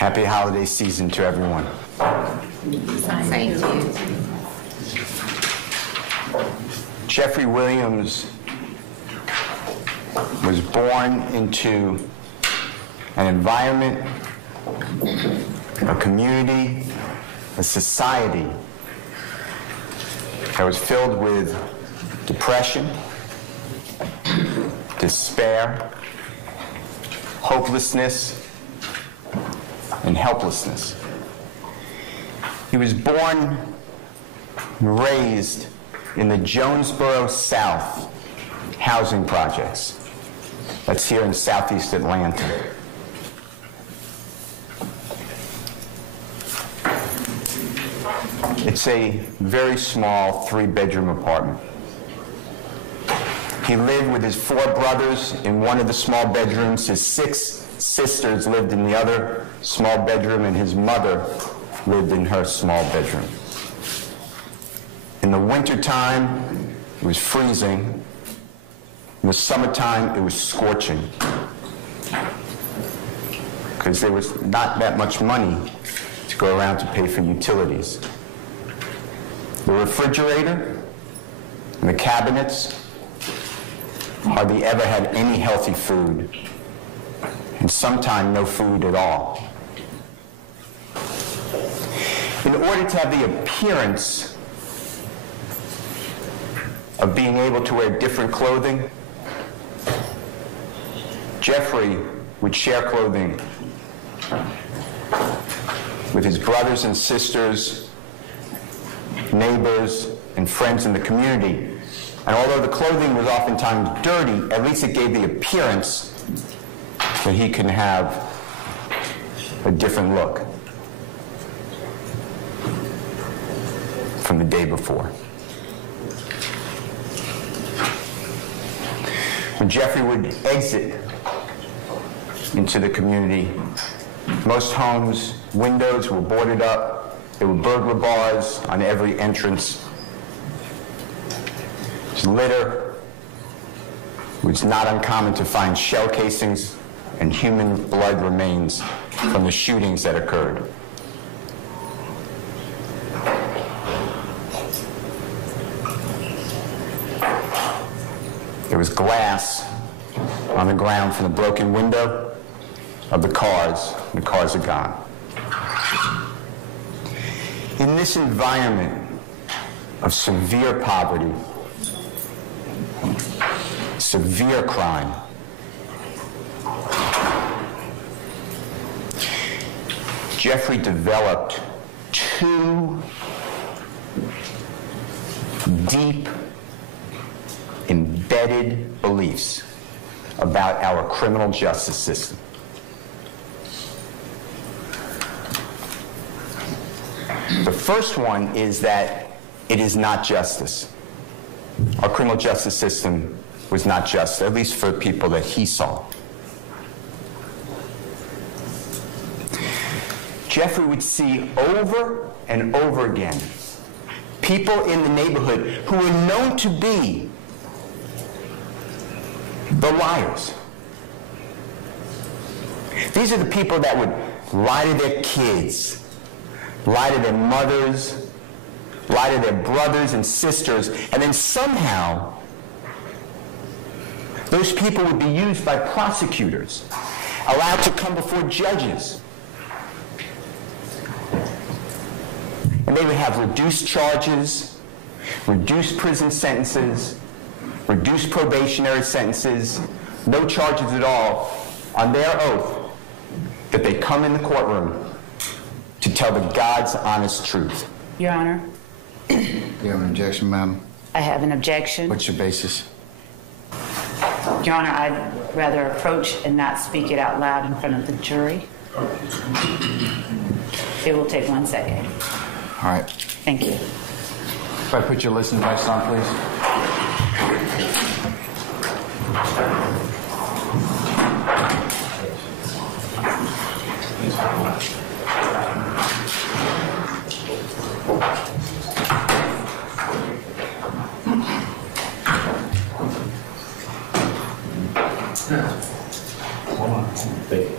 Happy holiday season to everyone. Same to you. Jeffery Williams was born into an environment, a community, a society that was filled with depression, despair, hopelessness, and helplessness. He was born and raised in the Jonesboro South housing projects. That's here in southeast Atlanta. It's a very small 3-bedroom apartment. He lived with his 4 brothers in one of the small bedrooms. His 6 sisters lived in the other small bedroom, and his mother lived in her small bedroom. In the wintertime, it was freezing. In the summertime, it was scorching, because there was not that much money to go around to pay for utilities. The refrigerator and the cabinets hardly ever had any healthy food, and sometimes no food at all. In order to have the appearance of being able to wear different clothing, Jeffery would share clothing with his brothers and sisters, neighbors, and friends in the community. And although the clothing was oftentimes dirty, at least it gave the appearance that he can have a different look from the day before. When Jeffery would exit into the community, most homes' windows were boarded up. There were burglar bars on every entrance. Litter. It was not uncommon to find shell casings and human blood remains from the shootings that occurred. There was glass on the ground from the broken window of the cars. The cars are gone. In this environment of severe poverty, severe crime, Jeffery developed 2 deep, embedded beliefs about our criminal justice system. The first one is that it is not justice. Our criminal justice system was not just, at least for people that he saw. Jeffery would see over and over again people in the neighborhood who were known to be the liars. These are the people that would lie to their kids, lie to their mothers, lie to their brothers and sisters, and then somehow those people would be used by prosecutors, allowed to come before judges. And they would have reduced charges, reduced prison sentences, reduced probationary sentences, no charges at all, on their oath that they come in the courtroom to tell the God's honest truth. Your Honor. You have an objection, ma'am? I have an objection. What's your basis? Your Honor, I'd rather approach and not speak it out loud in front of the jury. It will take 1 second. All right. Thank you. If I put your listening device on, please. Hold on. Thank you.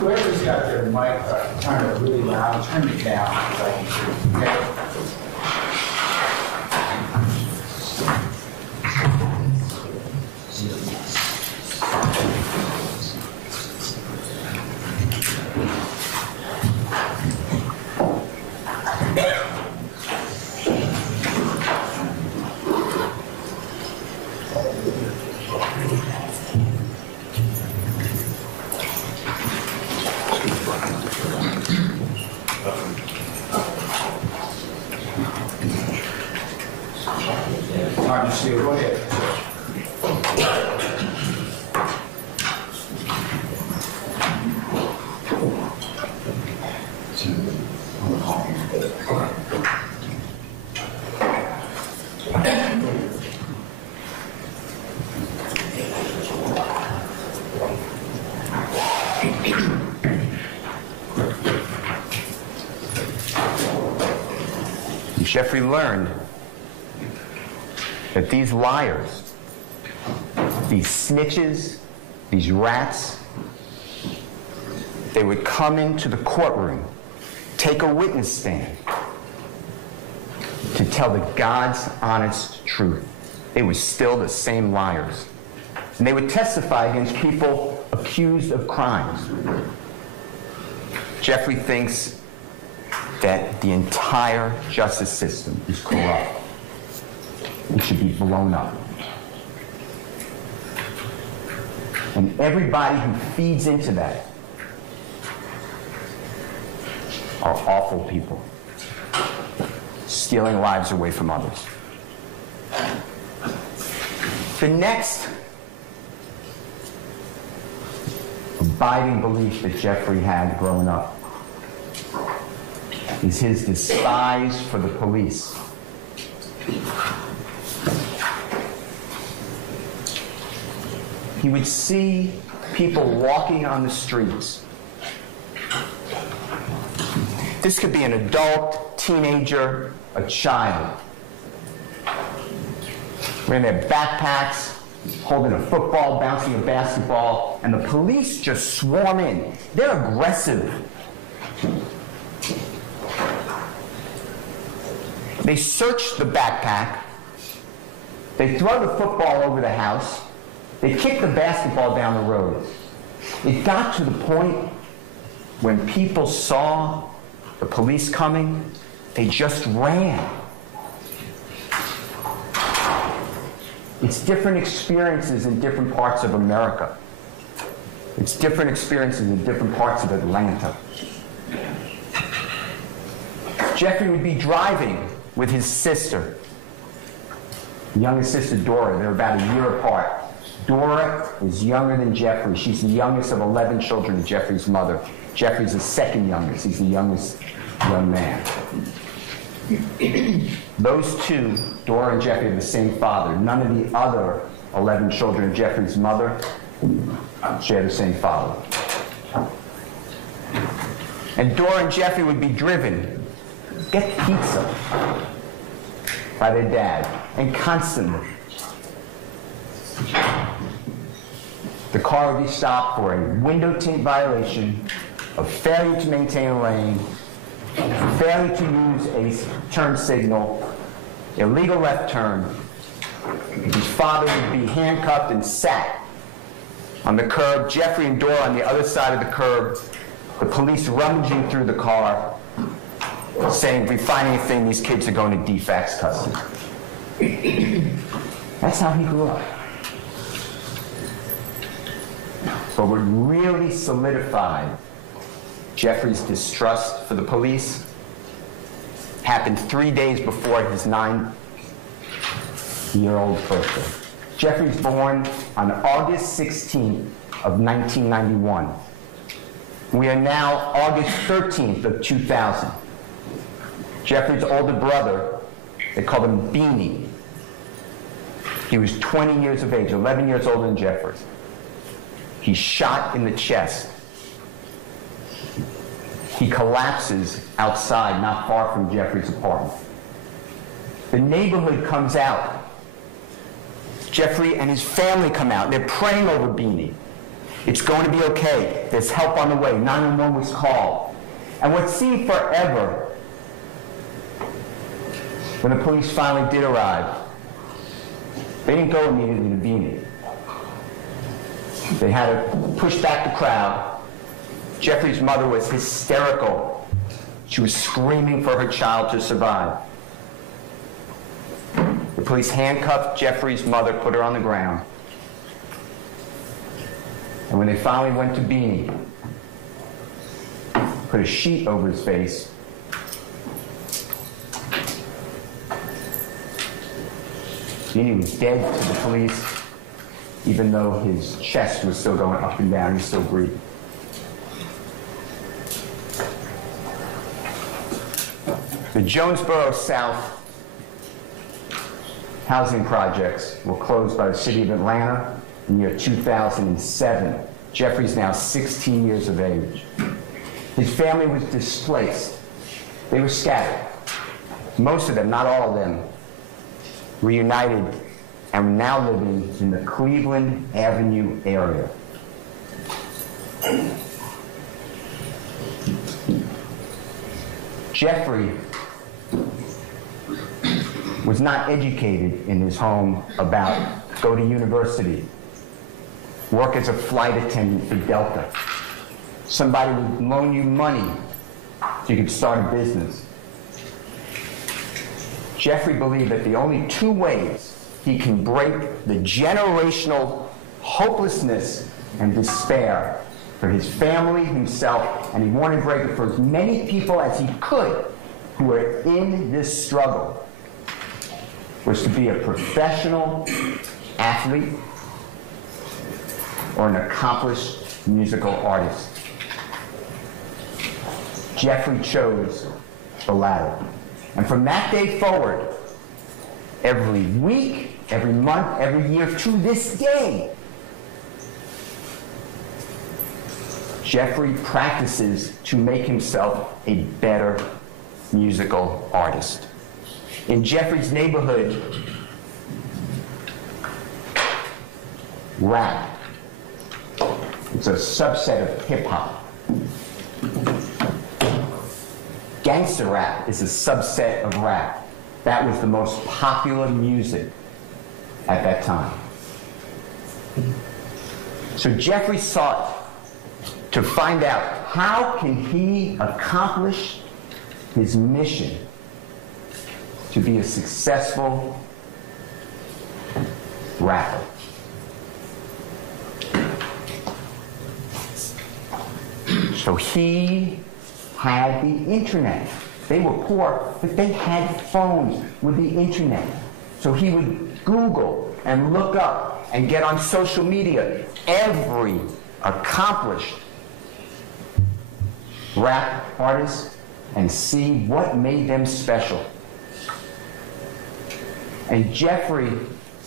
Whoever's got their mic, turn it really loud, turn it down, so I can hear. Okay? Sergeant Steele, go ahead. Jeffrey learned that these liars, these snitches, these rats, they would come into the courtroom, take a witness stand to tell the God's honest truth. They were still the same liars. And they would testify against people accused of crimes. Jeffrey thinks that the entire justice system is corrupt. It should be blown up. And everybody who feeds into that are awful people, stealing lives away from others. The next abiding belief that Jeffrey had growing up is his despise for the police. He would see people walking on the streets. This could be an adult, teenager, a child. Wearing their backpacks, holding a football, bouncing a basketball, and the police just swarm in. They're aggressive. They search the backpack. They throw the football over the house. They kick the basketball down the road. It got to the point when people saw the police coming, they just ran. It's different experiences in different parts of America. It's different experiences in different parts of Atlanta. Jeffrey would be driving with his sister, youngest sister Dora. They're about a year apart. Dora is younger than Jeffrey. She's the youngest of 11 children of Jeffrey's mother. Jeffrey's the second youngest. He's the youngest young man. Those two, Dora and Jeffrey, are the same father. None of the other 11 children of Jeffrey's mother share the same father. And Dora and Jeffrey would be driven, get pizza by their dad, and constantly. The car would be stopped for a window tint violation, a failure to maintain a lane, failure to use a turn signal, illegal left turn. His father would be handcuffed and sat on the curb, Jeffrey and Dora on the other side of the curb, the police rummaging through the car, saying, if we find anything, these kids are going to DFACS custody. That's how he grew up. But what really solidified Jeffrey's distrust for the police happened 3 days before his 9-year-old birthday. Jeffrey's born on August 16th of 1991. We are now August 13th of 2000. Jeffrey's older brother, they called him Beanie. He was 20 years of age, 11 years older than Jeffrey. He's shot in the chest. He collapses outside, not far from Jeffrey's apartment. The neighborhood comes out. Jeffrey and his family come out. They're praying over Beanie. It's going to be okay. There's help on the way. 911 was called. And what seemed forever, when the police finally did arrive, they didn't go immediately to Beanie. They had to push back the crowd. Jeffrey's mother was hysterical. She was screaming for her child to survive. The police handcuffed Jeffrey's mother, put her on the ground. And when they finally went to Beanie, put a sheet over his face, Beanie was dead to the police, even though his chest was still going up and down, he was still breathing. The Jonesboro South housing projects were closed by the city of Atlanta in the year 2007. Jeffrey's now 16 years of age. His family was displaced. They were scattered. Most of them, not all of them, reunited and were now living in the Cleveland Avenue area. Jeffrey was not educated in his home about go to university, work as a flight attendant for Delta. Somebody would loan you money so you could start a business. Jeffrey believed that the only two ways he can break the generational hopelessness and despair for his family, himself, and he wanted to break it for as many people as he could who were in this struggle, was to be a professional athlete or an accomplished musical artist. Jeffrey chose the latter. And from that day forward, every week, every month, every year, to this day, Jeffrey practices to make himself a better musical artist. In Jeffrey's neighborhood, rap, it's a subset of hip-hop. Gangster rap is a subset of rap. That was the most popular music at that time. So Jeffrey sought to find out how can he accomplish his mission to be a successful rapper. So he had the internet. They were poor, but they had phones with the internet. So he would Google and look up and get on social media every accomplished rap artist and see what made them special. And Jeffrey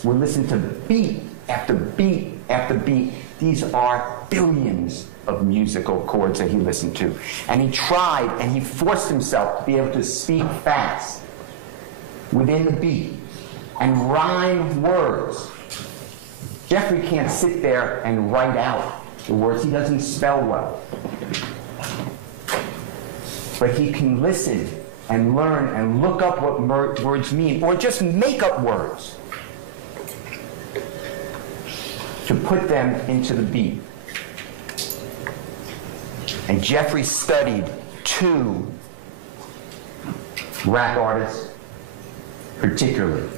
would listen to beat after beat after beat. These are billions of musical chords that he listened to. And he tried and he forced himself to be able to speak fast within the beat and rhyme words. Jeffrey can't sit there and write out the words. He doesn't spell well. But he can listen and learn and look up what words mean, or just make up words to put them into the beat. And Jeffrey studied 2 rap artists particularly.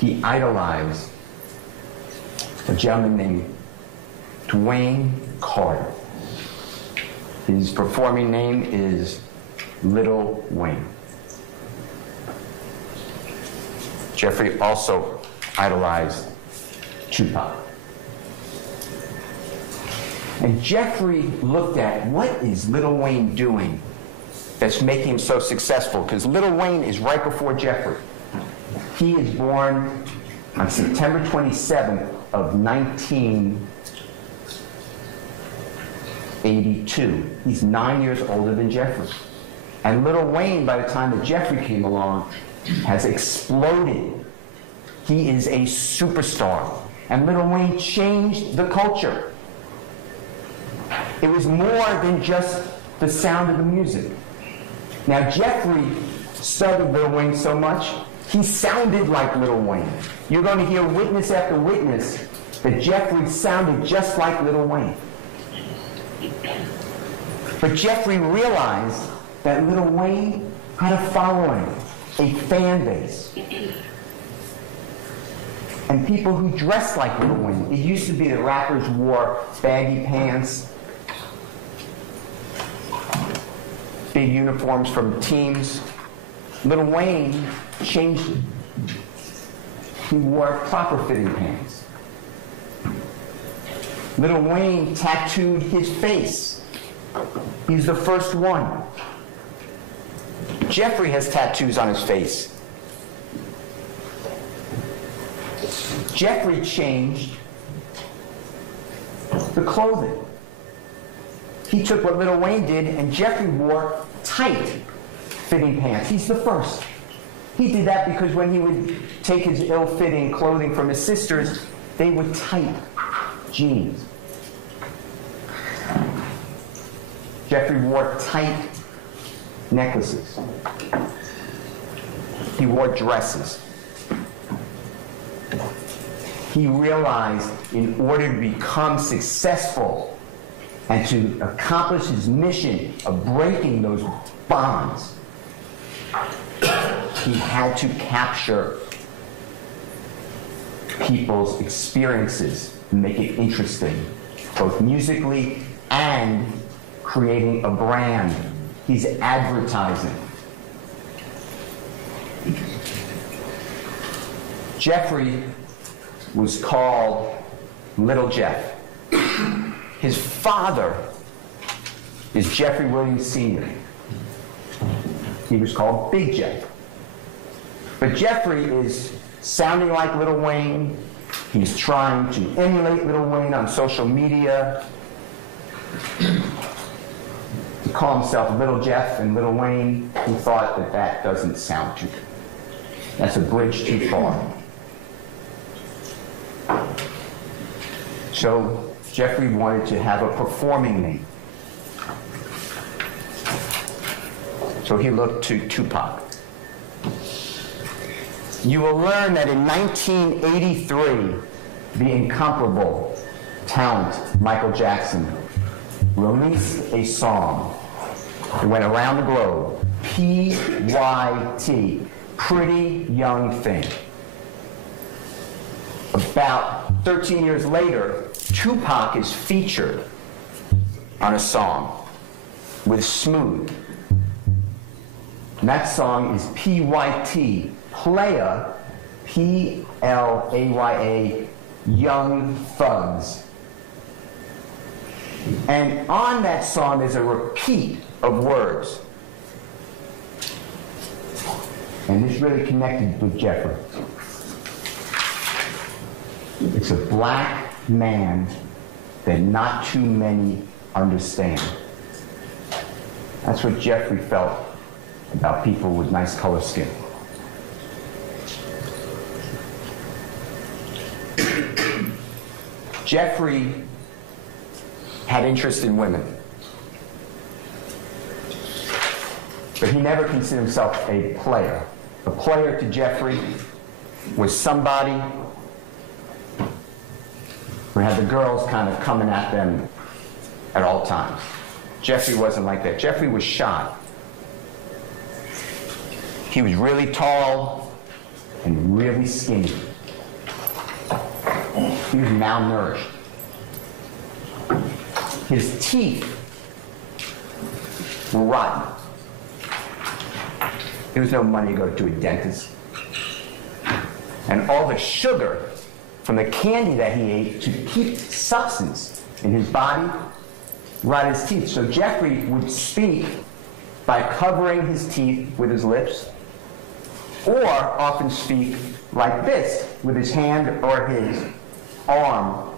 He idolized a gentleman named Dwayne Carter. His performing name is Little Wayne. Jeffrey also idolized Tupac. And Jeffrey looked at, what is Little Wayne doing that's making him so successful? Because Little Wayne is right before Jeffrey. He is born on September 27th of 1982. He's 9 years older than Jeffrey. And Little Wayne, by the time that Jeffrey came along, has exploded. He is a superstar. And Little Wayne changed the culture. It was more than just the sound of the music. Now, Jeffrey studied Little Wayne so much, he sounded like Little Wayne. You're going to hear witness after witness that Jeffrey sounded just like Little Wayne. But Jeffrey realized that Little Wayne had a following, a fan base, and people who dressed like Little Wayne. It used to be that rappers wore baggy pants, big uniforms from teams. Little Wayne changed it. He wore proper fitting pants. Little Wayne tattooed his face. He's the first one. Jeffrey has tattoos on his face. Jeffrey changed the clothing. He took what Little Wayne did, and Jeffrey wore tight fitting pants. He's the first. He did that because when he would take his ill-fitting clothing from his sisters, they were tight jeans. Jeffrey wore tight necklaces. He wore dresses. He realized in order to become successful and to accomplish his mission of breaking those bonds, he had to capture people's experiences and make it interesting, both musically and creating a brand. He's advertising. Jeffrey was called Little Jeff. His father is Jeffery Williams Sr. He was called Big Jeff. But Jeffrey is sounding like Little Wayne. He's trying to emulate Little Wayne on social media. To call himself Little Jeff and Little Wayne, he thought that that doesn't sound too good. That's a bridge too far. So Jeffrey wanted to have a performing name. So he looked to Tupac. You will learn that in 1983, the incomparable talent Michael Jackson released a song that went around the globe, P.Y.T., Pretty Young Thing. About 13 years later, Tupac is featured on a song with Smooth. And that song is P.Y.T., Playa, P-L-A-Y-A, Young Thugs. And on that song, there's a repeat of words. And this really connected with Jeffrey. It's a black man that not too many understand. That's what Jeffrey felt about people with nice color skin. Jeffrey had interest in women, but he never considered himself a player. A player to Jeffrey was somebody who had the girls kind of coming at them at all times. Jeffrey wasn't like that. Jeffrey was shy. He was really tall and really skinny. He was malnourished. His teeth were rotten. There was no money to go to a dentist. And all the sugar from the candy that he ate to keep substance in his body rotted his teeth. So Jeffrey would speak by covering his teeth with his lips, or often speak like this, with his hand or his arm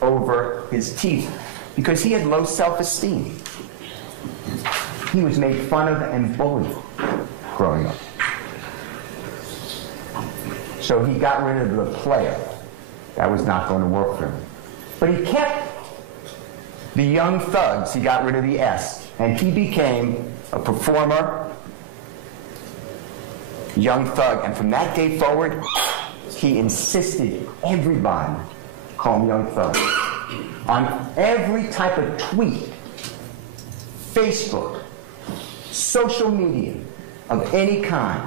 over his teeth, because he had low self-esteem. He was made fun of and bullied growing up. So he got rid of the player. That was not going to work for him. But he kept the young thugs. He got rid of the S, and he became a performer, young thug. And from that day forward, he insisted everybody call him Young Thug. On every type of tweet, Facebook, social media of any kind,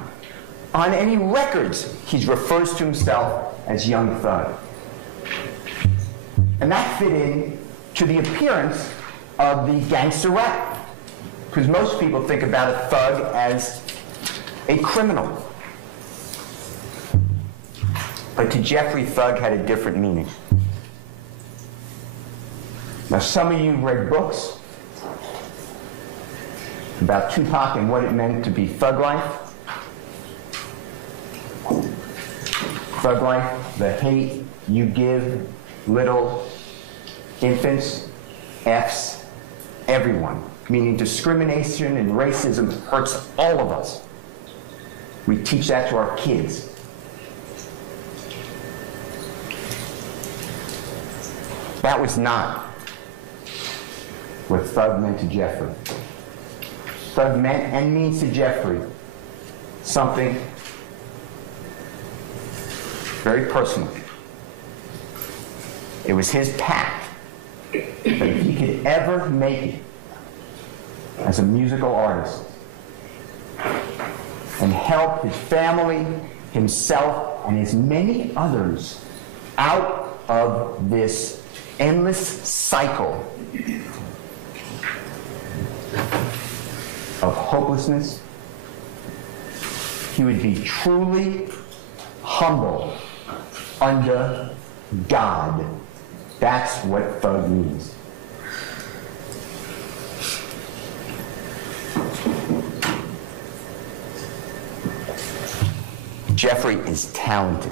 on any records, he refers to himself as Young Thug. And that fit in to the appearance of the gangster rap, because most people think about a thug as a criminal. But to Jeffrey, thug had a different meaning. Now, some of you read books about Tupac and what it meant to be thug life. Thug life, the hate you give little infants, Fs, everyone. Meaning discrimination and racism hurts all of us. We teach that to our kids. That was not what thug meant to Jeffrey. Thug meant and means to Jeffrey something very personal. It was his path that if he could ever make it as a musical artist and help his family, himself, and as many others out of this endless cycle of hopelessness, he would be truly humble under God. That's what thug means. Jeffrey is talented.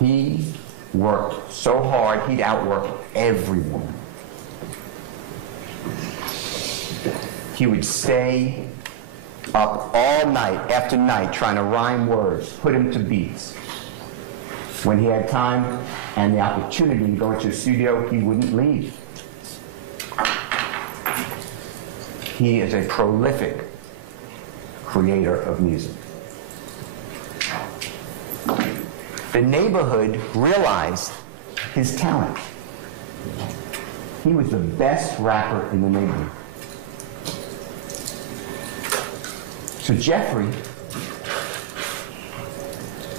He worked so hard, he'd outwork everyone. He would stay up all night after night trying to rhyme words, put him to beats. When he had time and the opportunity to go into the studio, he wouldn't leave. He is a prolific creator of music. The neighborhood realized his talent. He was the best rapper in the neighborhood. So Jeffrey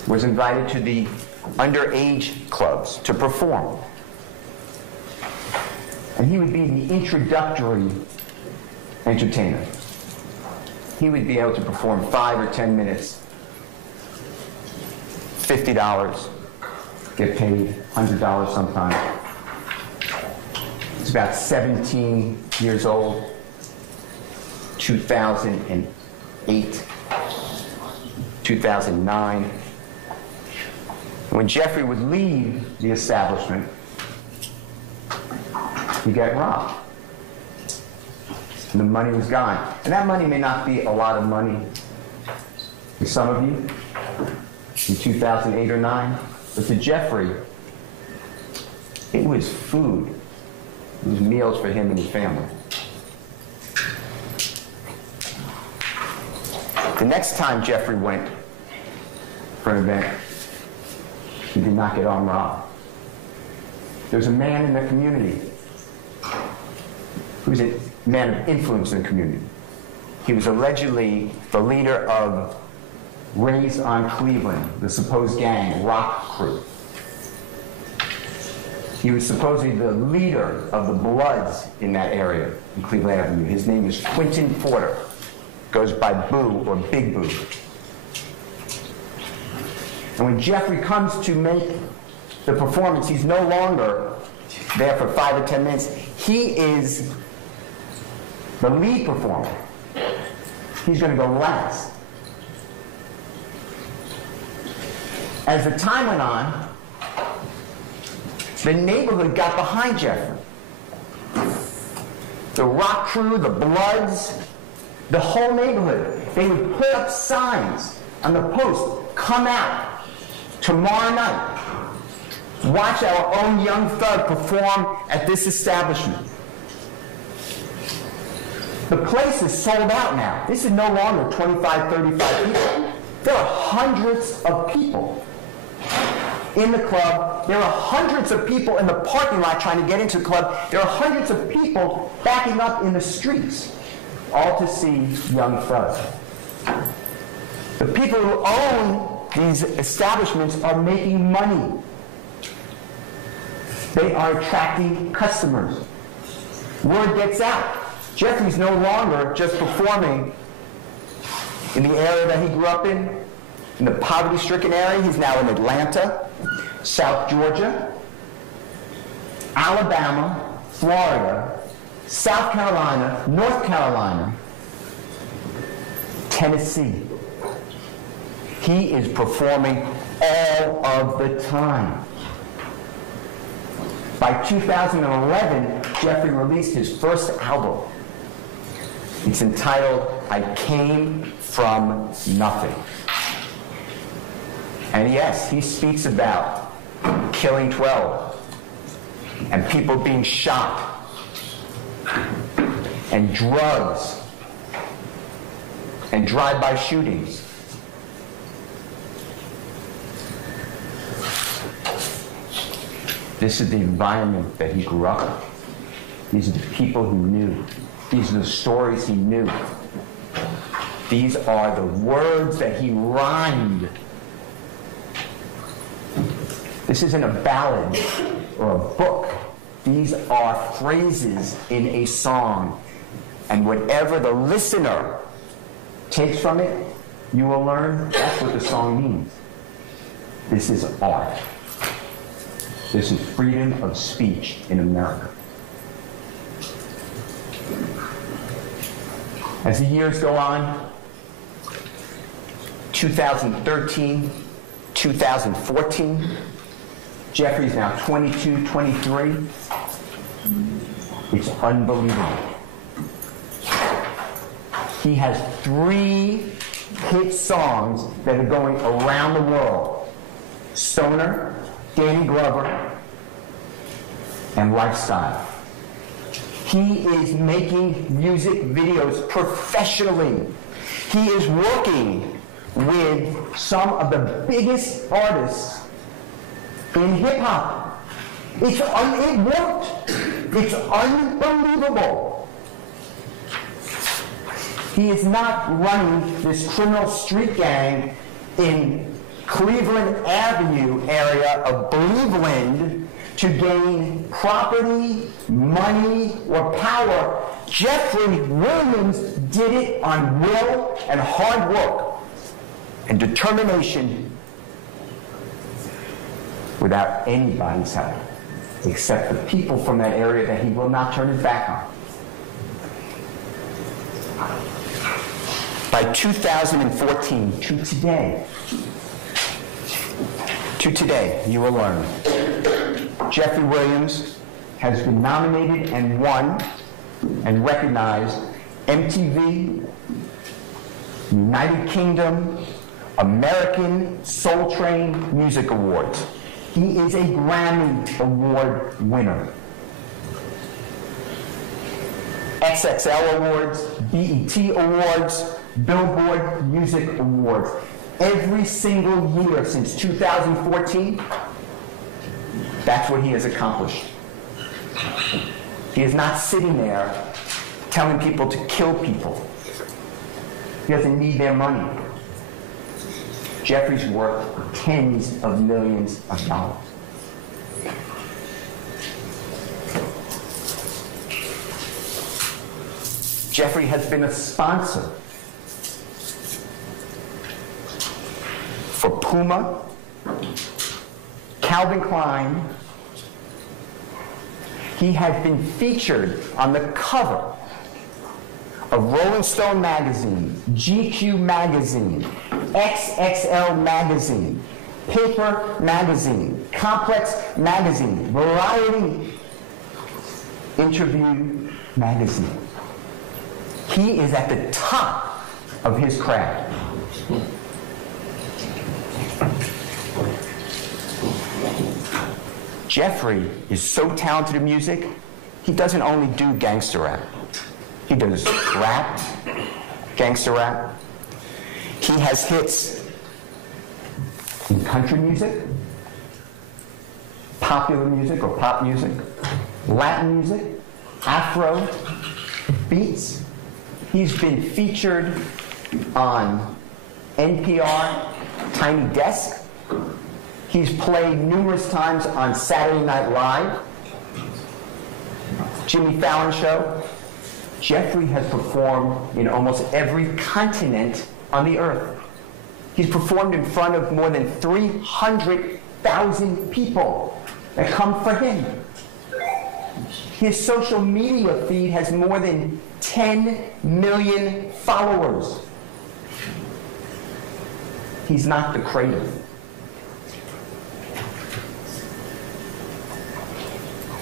was invited to the underage clubs to perform. And he would be the introductory entertainer. He would be able to perform 5 or 10 minutes, $50, get paid $100 sometimes. He's about 17 years old, 2008, 2009. When Jeffrey would leave the establishment, he'd get robbed. And the money was gone. And that money may not be a lot of money to some of you in 2008 or 9. But to Jeffrey, it was food. It was meals for him and his family. The next time Jeffrey went for an event, he did not get armed robbed. There's a man in the community who's a man of influence in the community. He was allegedly the leader of Raised on Cleveland, the supposed gang, rock crew. He was supposedly the leader of the Bloods in that area in Cleveland Avenue. His name is Quentin Porter. Goes by Boo or Big Boo. And when Jeffrey comes to make the performance, he's no longer there for 5 or 10 minutes. He is the lead performer. He's going to go last. As the time went on, the neighborhood got behind Jeffrey. The rock crew, the Bloods, the whole neighborhood. They would put up signs on the post, come out tomorrow night. Watch our own young thug perform at this establishment. The place is sold out now. This is no longer 25, 35 people. There are hundreds of people in the club. There are hundreds of people in the parking lot trying to get into the club. There are hundreds of people backing up in the streets, all to see Young Thug. The people who own these establishments are making money. They are attracting customers. Word gets out. Jeffrey's no longer just performing in the area that he grew up in the poverty-stricken area. He's now in Atlanta, South Georgia, Alabama, Florida, South Carolina, North Carolina, Tennessee. He is performing all of the time. By 2011, Jeffrey released his first album. It's entitled, I Came From Nothing. And yes, he speaks about killing 12 and people being shot and drugs and drive-by shootings. This is the environment that he grew up in. These are the people he knew. These are the stories he knew. These are the words that he rhymed. This isn't a ballad or a book. These are phrases in a song. And whatever the listener takes from it, you will learn that's what the song means. This is art. This is freedom of speech in America. As the years go on, 2013, 2014, Jeffrey's now 22, 23. It's unbelievable. He has 3 hit songs that are going around the world. Stoner, Danny Glover, and Lifestyle. He is making music videos professionally. He is working with some of the biggest artists in hip-hop. It worked. It's unbelievable. He is not running this criminal street gang in Cleveland Avenue area of Cleveland to gain property, money, or power. Jeffery Williams did it on will and hard work and determination without anybody's help, except the people from that area that he will not turn his back on. By 2014, to today, you will learn Jeffery Williams has been nominated and won and recognized MTV, United Kingdom, American Soul Train Music Awards. He is a Grammy Award winner. XXL Awards, BET Awards, Billboard Music Awards. Every single year since 2014, that's what he has accomplished. He is not sitting there telling people to kill people. He doesn't need their money. Jeffrey's worth tens of millions of dollars. Jeffrey has been a sponsor for Puma, Calvin Klein. He has been featured on the cover of Rolling Stone magazine, GQ magazine, XXL magazine, Paper magazine, Complex magazine, Variety Interview magazine. He is at the top of his craft. Jeffrey is so talented in music, he doesn't only do gangster rap. He does rap, gangster rap. He has hits in country music, popular music or pop music, Latin music, Afro beats. He's been featured on NPR, Tiny Desk. He's played numerous times on Saturday Night Live, Jimmy Fallon Show. Jeffrey has performed in almost every continent on the earth. He's performed in front of more than 300,000 people that come for him. His social media feed has more than 10 million followers. He's not the creative.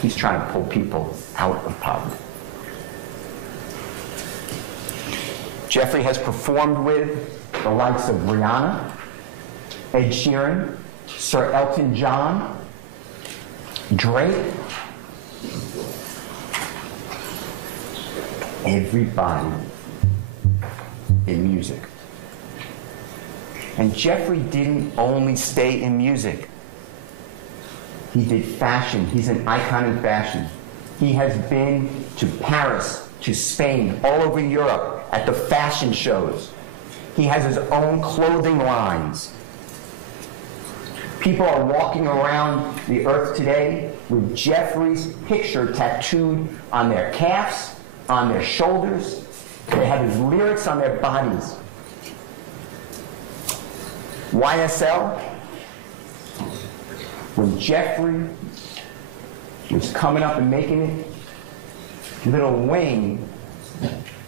He's trying to pull people out of poverty. Jeffrey has performed with the likes of Rihanna, Ed Sheeran, Sir Elton John, Drake. Everybody in music. And Jeffrey didn't only stay in music. He did fashion. He's an icon in fashion. He has been to Paris, to Spain, all over Europe at the fashion shows. He has his own clothing lines. People are walking around the earth today with Jeffrey's picture tattooed on their calves, on their shoulders. They have his lyrics on their bodies. YSL, when Jeffrey was coming up and making it, Lil Wayne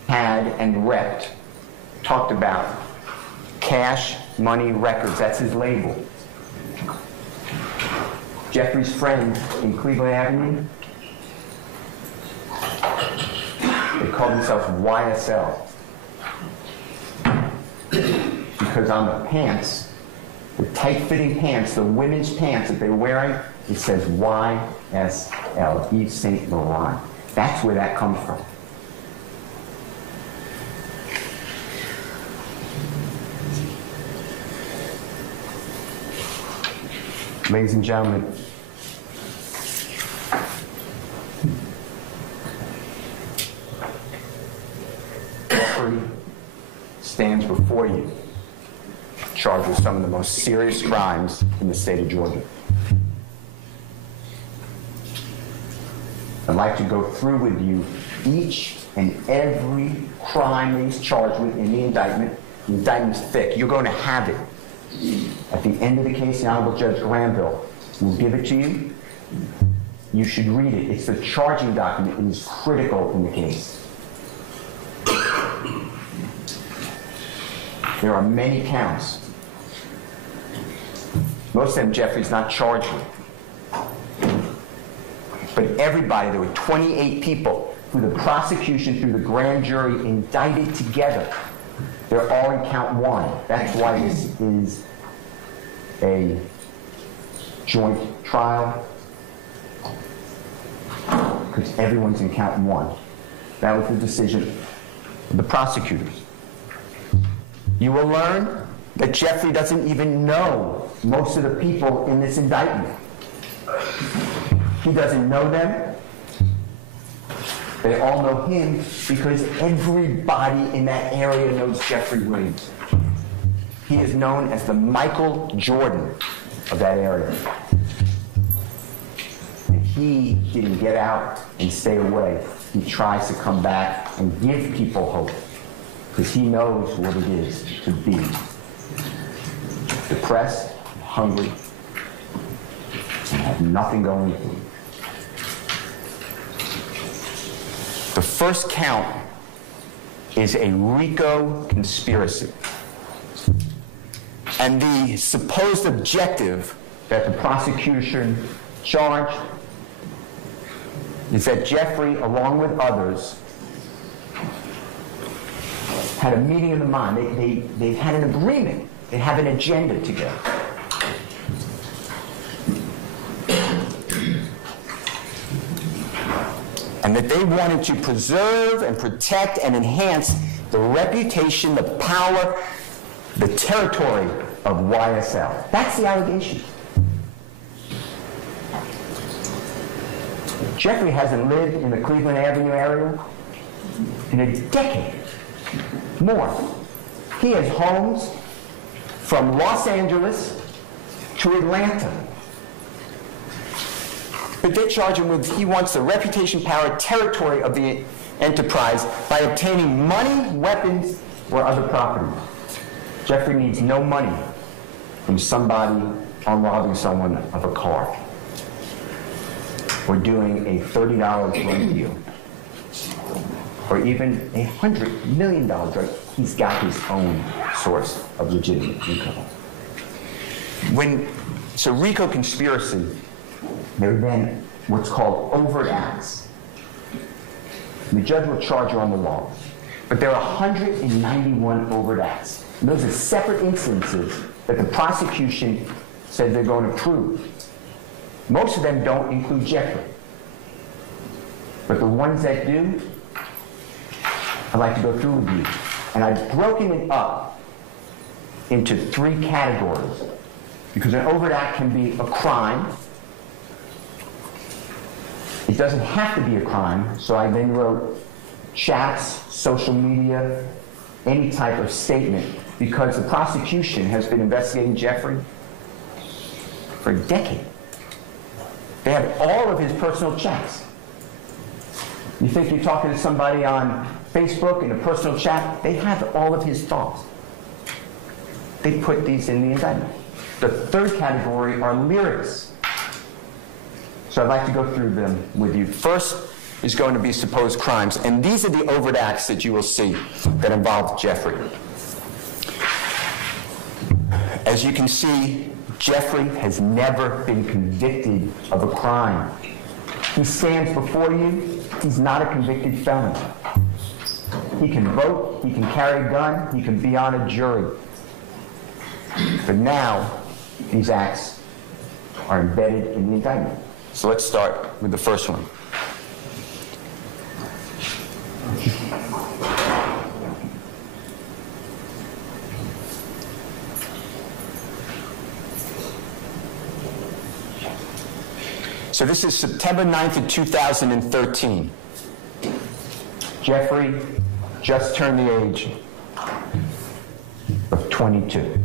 had and repped, talked about Cash Money Records. That's his label. Jeffrey's friend in Cleveland Avenue, they called themselves YSL. Because on the pants, the tight-fitting pants, the women's pants that they're wearing, it says YSL, Yves Saint Laurent. That's where that comes from. Ladies and gentlemen, Jeffrey stands before you, charged with some of the most serious crimes in the state of Georgia. I'd like to go through with you each and every crime that he's charged with in the indictment. The indictment's thick. You're going to have it. At the end of the case, the Honorable Judge Granville will give it to you. You should read it. It's the charging document. It is critical in the case. There are many counts. Most of them Jeffrey's not charged with. But everybody, there were 28 people who the prosecution, through the grand jury, indicted together. They're all in count one. That's why this is a joint trial, because everyone's in count one. That was the decision of the prosecutors. You will learn that Jeffrey doesn't even know most of the people in this indictment. He doesn't know them. They all know him because everybody in that area knows Jeffery Williams. He is known as the Michael Jordan of that area. And he didn't get out and stay away. He tries to come back and give people hope because he knows what it is to be depressed, hungry, and have nothing going for you. The first count is a RICO conspiracy. And the supposed objective that the prosecution charged is that Jeffrey, along with others, had a meeting of the mind. They had an agreement. They have an agenda together. And that they wanted to preserve and protect and enhance the reputation, the power, the territory of YSL. That's the allegation. Jeffrey hasn't lived in the Cleveland Avenue area in a decade, more. He has homes from Los Angeles to Atlanta. But they charge him with, he wants the reputation, power, territory of the enterprise by obtaining money, weapons, or other property. Jeffrey needs no money from somebody on robbing someone of a car or doing a $30 drug deal or even $100 million drug. He's got his own source of legitimate income. When it's a RICO conspiracy, there are then what's called overt acts. The judge will charge you on the law. But there are 191 overt acts. And those are separate instances that the prosecution said they're going to prove. Most of them don't include Jeffrey. But the ones that do, I'd like to go through with you. And I've broken it up into 3 categories. Because an overt act can be a crime. It doesn't have to be a crime, so I then wrote chats, social media, any type of statement, because the prosecution has been investigating Jeffrey for a decade. They have all of his personal chats. You think you're talking to somebody on Facebook in a personal chat? They have all of his thoughts. They put these in the indictment. The third category are lyrics. So I'd like to go through them with you. First is going to be supposed crimes, and these are the overt acts that you will see that involve Jeffrey. As you can see, Jeffrey has never been convicted of a crime. He stands before you. He's not a convicted felon. He can vote, he can carry a gun, he can be on a jury. But now, these acts are embedded in the indictment. So let's start with the first one. So this is September 9th of 2013. Jeffrey just turned the age of 22.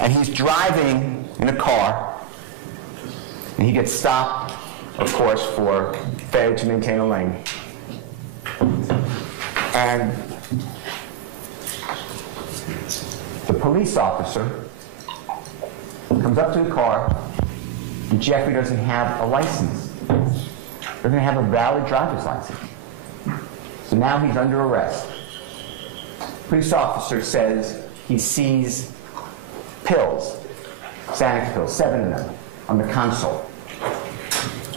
And he's driving in a car, and he gets stopped, of course, for failure to maintain a lane. And the police officer comes up to the car, and Jeffrey doesn't have a license. Doesn't have a valid driver's license. So now he's under arrest. Police officer says he sees pills, Xanax pills, 7 of them, on the console.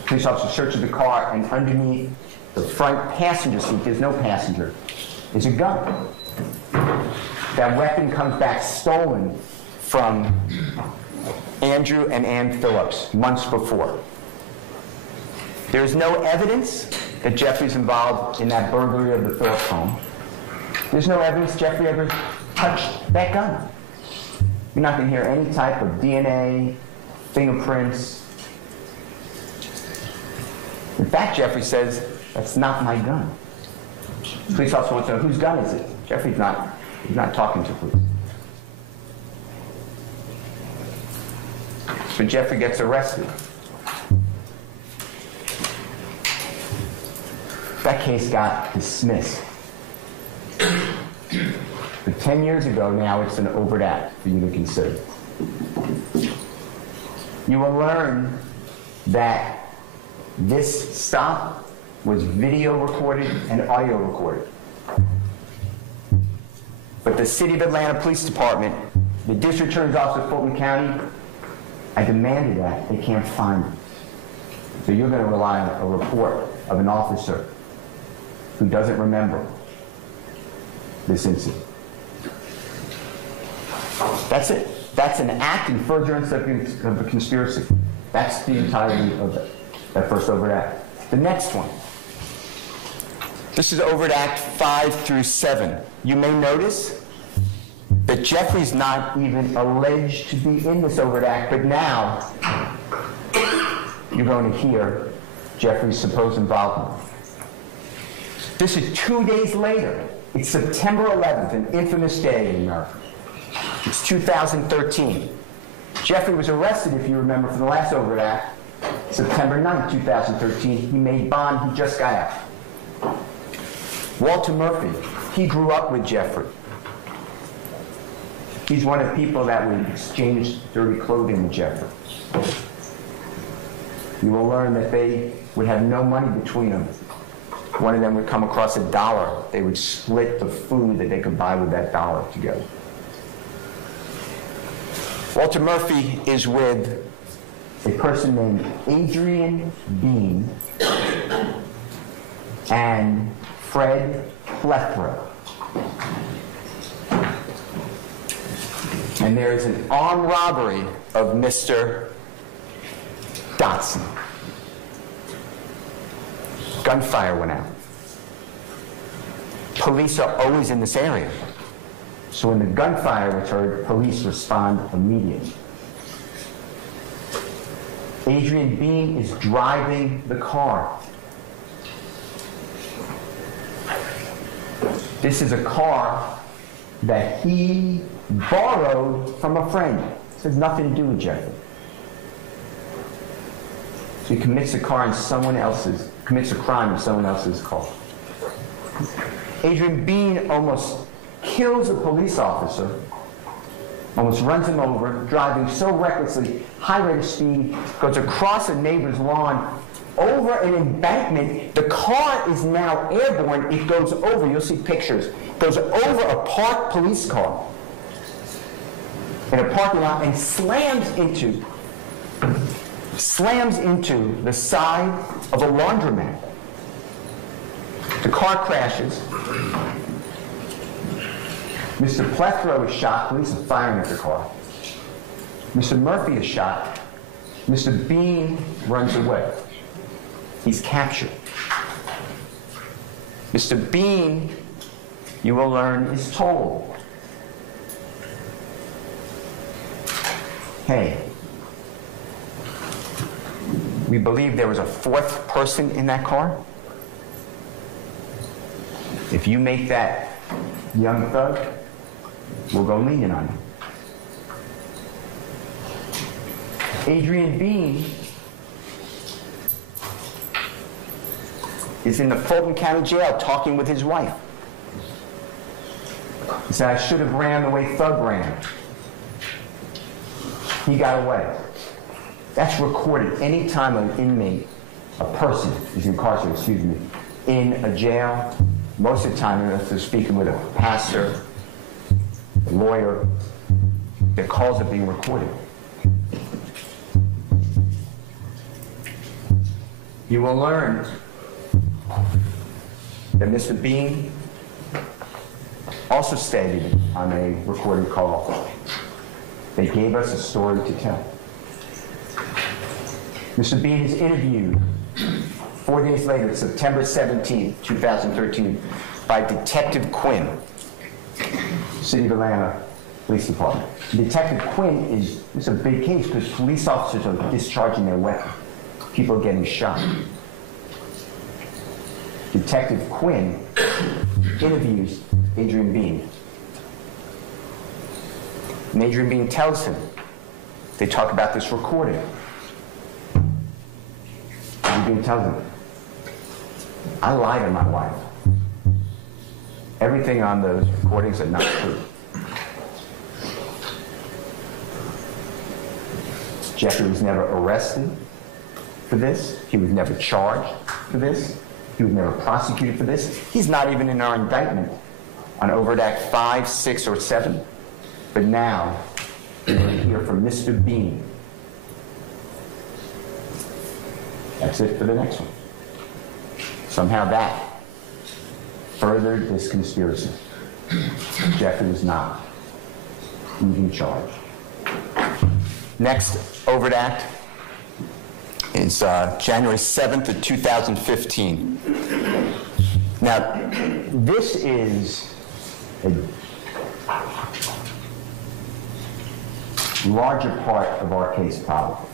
Police officer searches the car, and underneath the front passenger seat, there's no passenger, is a gun. That weapon comes back stolen from Andrew and Ann Phillips months before. There's no evidence that Jeffrey's involved in that burglary of the Phillips home. There's no evidence Jeffrey ever touched that gun. You're not going to hear any type of DNA, fingerprints. In fact, Jeffrey says, that's not my gun. The police officer wants to know, whose gun is it? Jeffrey's not talking to police. So Jeffrey gets arrested. That case got dismissed. But 10 years ago now, it's an overt act for you to consider. You will learn that this stop was video recorded and audio recorded. But the City of Atlanta Police Department, the District Attorney's Office of Fulton County, I demanded that. They can't find it. So you're going to rely on a report of an officer who doesn't remember this incident. That's it. That's an act in furtherance of a conspiracy. That's the entirety of that first overt act. The next one. This is overt act 5 through 7. You may notice that Jeffrey's not even alleged to be in this overt act, but now you're going to hear Jeffrey's supposed involvement. This is 2 days later. It's September 11th, an infamous day in America. It's 2013. Jeffrey was arrested, if you remember, for the last overt act, September 9th, 2013. He made bond. He just got out. Walter Murphy, he grew up with Jeffrey. He's one of the people that would exchange dirty clothing with Jeffrey. You will learn that they would have no money between them. One of them would come across $1. They would split the food that they could buy with that $1 together. Walter Murphy is with a person named Adrian Bean and Fred Plethora. And there is an armed robbery of Mr. Dotson. Gunfire went out. Police are always in this area. So when the gunfire was heard, police respond immediately. Adrian Bean is driving the car. This is a car that he borrowed from a friend. This has nothing to do with Jeffrey. So he commits a crime in someone else's car. Adrian Bean almost kills a police officer, almost runs him over, driving so recklessly, high rate of speed, goes across a neighbor's lawn, over an embankment. The car is now airborne. It goes over, you'll see pictures, goes over a parked police car in a parking lot and slams into the side of a laundromat. The car crashes. Mr. Plethora is shot. Police are firing at the car. Mr. Murphy is shot. Mr. Bean runs away. He's captured. Mr. Bean, you will learn, is told, hey, we believe there was a fourth person in that car. If you make that young thug, we'll go lenient on you. Adrian Bean is in the Fulton County Jail talking with his wife. He said, I should have ran the way Thug ran. He got away. That's recorded any time an inmate, a person is incarcerated, in a jail. Most of the time, if they're speaking with a pastor, a lawyer, their calls are being recorded. You will learn that Mr. Bean also stated on a recorded call, they gave us a story to tell. Mr. Bean is interviewed 4 days later, September 17, 2013, by Detective Quinn, City of Atlanta Police Department. Detective Quinn is a big case because police officers are discharging their weapon. People are getting shot. Detective Quinn interviews Adrian Bean. And Adrian Bean tells him, they talk about this recording. Adrian Bean tells him, I lied to my wife. Everything on those recordings are not true. Jeffrey was never arrested for this. He was never charged for this. He was never prosecuted for this. He's not even in our indictment on Overt Act 5, 6, or 7. But now, we're going to hear from Mr. Bean. That's it for the next one. Somehow that furthered this conspiracy. Jeffrey was not even charged. Next overt act is January 7th of 2015. Now, this is a larger part of our case, probably.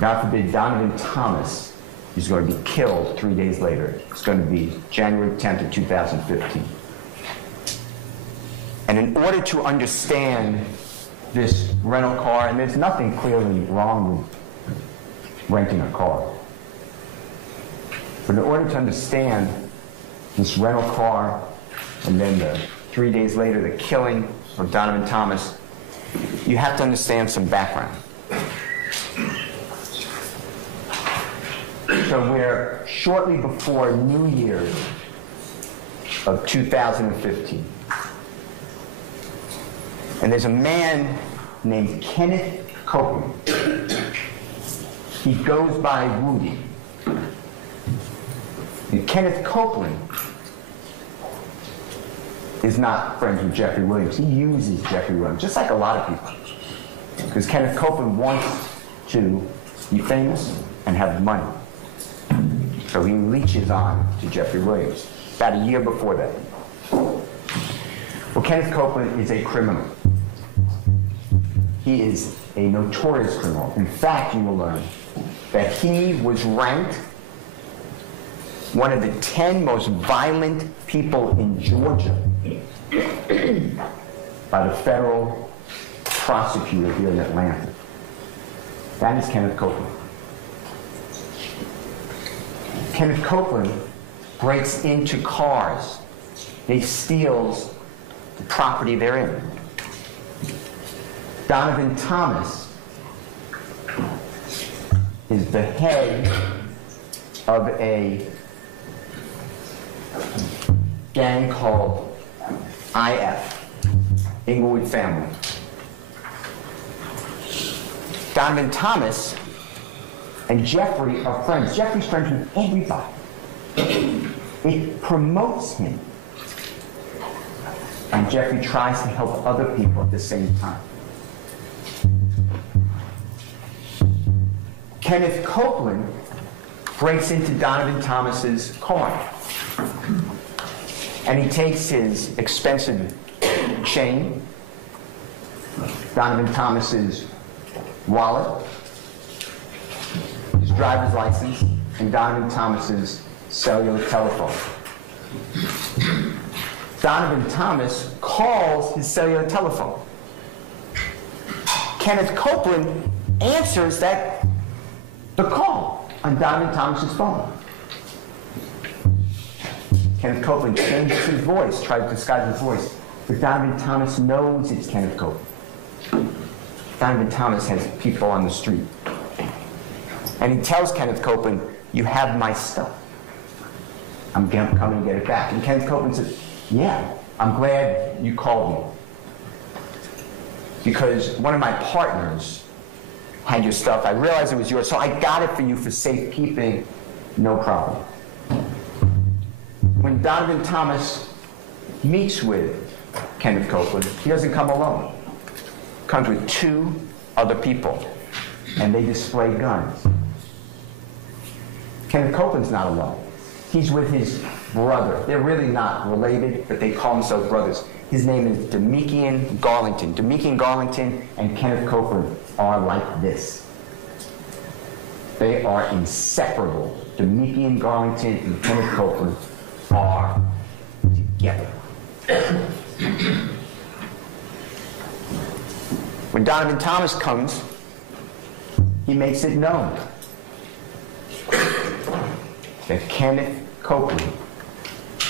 God forbid Donovan Thomas is going to be killed 3 days later. It's going to be January 10th of 2015. And in order to understand this rental car, and there's nothing clearly wrong with renting a car, but in order to understand this rental car and then the 3 days later the killing of Donovan Thomas, you have to understand some background. So we're shortly before New Year's of 2015. And there's a man named Kenneth Copeland. He goes by Rudy. And Kenneth Copeland is not friends with Jeffery Williams. He uses Jeffery Williams, just like a lot of people. Because Kenneth Copeland wants to be famous and have money. So he leeches on to Jeffery Williams about a year before that. Well, Kenneth Copeland is a criminal. He is a notorious criminal. In fact, you will learn that he was ranked one of the 10 most violent people in Georgia by the federal prosecutor here in Atlanta. That is Kenneth Copeland. Kenneth Copeland breaks into cars. He steals the property they're in. Donovan Thomas is the head of a gang called IF, Inglewood Family. Donovan Thomas and Jeffrey are friends. Jeffrey's friends with everybody. It promotes him. And Jeffrey tries to help other people at the same time. Kenneth Copeland breaks into Donovan Thomas's car. And he takes his expensive chain, Donovan Thomas's wallet, his driver's license, and Donovan Thomas's cellular telephone. Donovan Thomas calls his cellular telephone. Kenneth Copeland answers the call on Donovan Thomas's phone. Kenneth Copeland changes his voice, tries to disguise his voice, but Donovan Thomas knows it's Kenneth Copeland. Donovan Thomas has people on the street. And he tells Kenneth Copeland, "You have my stuff. I'm coming to get it back." And Kenneth Copeland says, "Yeah, I'm glad you called me. Because one of my partners had your stuff. I realized it was yours, so I got it for you for safekeeping. No problem." when Donovan Thomas meets with Kenneth Copeland, he doesn't come alone. He comes with 2 other people, and they display guns. Kenneth Copeland's not alone. He's with his brother. They're really not related, but they call themselves brothers. His name is Demekian Garlington. Demekian Garlington and Kenneth Copeland are like this. They are inseparable. Demekian Garlington and Kenneth Copeland are together. When Donovan Thomas comes, he makes it known that Kenneth Copeland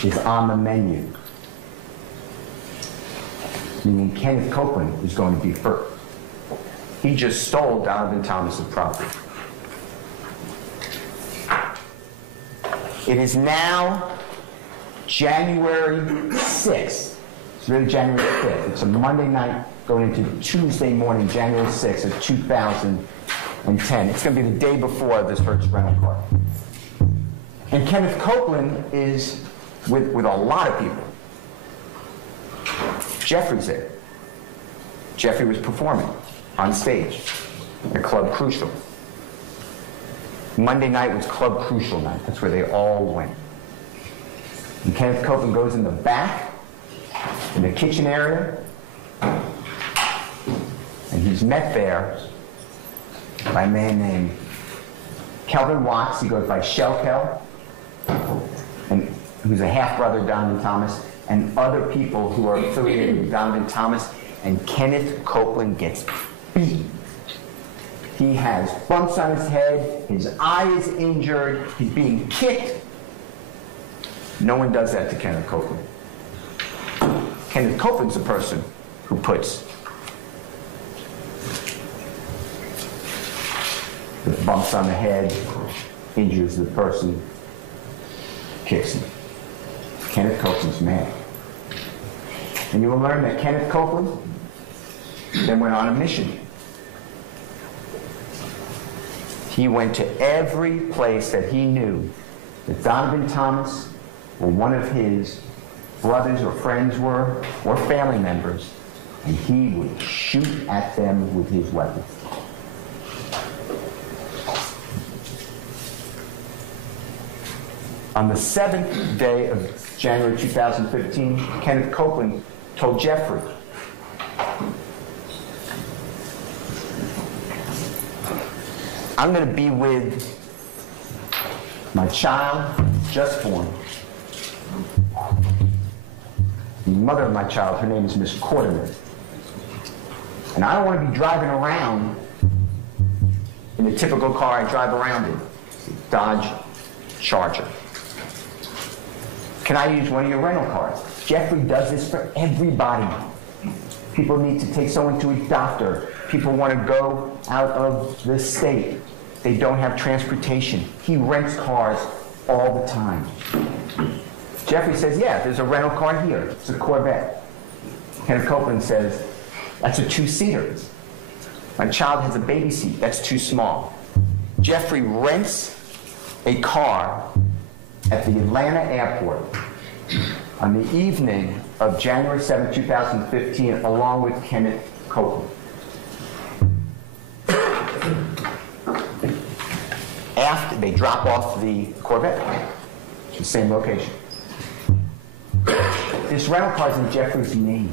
is on the menu. Meaning Kenneth Copeland is going to be first. He just stole Donovan Thomas's property. It is now January 6th. It's really January 5th. It's a Monday night going into Tuesday morning, January 6th of 2010. It's going to be the day before this first rental car. And Kenneth Copeland is with a lot of people. Jeffrey's there. Jeffrey was performing on stage at Club Crucial. Monday night was Club Crucial night. That's where they all went. And Kenneth Copeland goes in the back, in the kitchen area, and he's met there by a man named Kelvin Watts. He goes by Shell Kel, and who's a half-brother of Donovan Thomas, and other people who are affiliated with Donovan Thomas, and Kenneth Copeland gets beat. He has bumps on his head, his eye is injured, he's being kicked. No one does that to Kenneth Copeland. Kenneth Copeland's the person who puts the bumps on the head, injures the person, kicks him. Kenneth Copeland's mad. And you will learn that Kenneth Copeland then went on a mission. He went to every place that he knew that Donovan Thomas or one of his brothers or friends were, or family members, and he would shoot at them with his weapon. On the 7th day of January 2015, Kenneth Copeland told Jeffrey, I'm going to be with my child, just born. The mother of my child, her name is Miss Quarterman. And I don't want to be driving around in the typical car I drive around in, Dodge Charger. Can I use one of your rental cars? Jeffrey does this for everybody. People need to take someone to a doctor. People want to go out of the state. They don't have transportation. He rents cars all the time. Jeffrey says, yeah, there's a rental car here. It's a Corvette. Kenneth Copeland says, that's a 2-seater. My child has a baby seat. That's too small. Jeffrey rents a car at the Atlanta airport on the evening of January 7, 2015, along with Kenneth Copeland. After they drop off the Corvette, it's the same location. This rental car is in Jeffrey's name.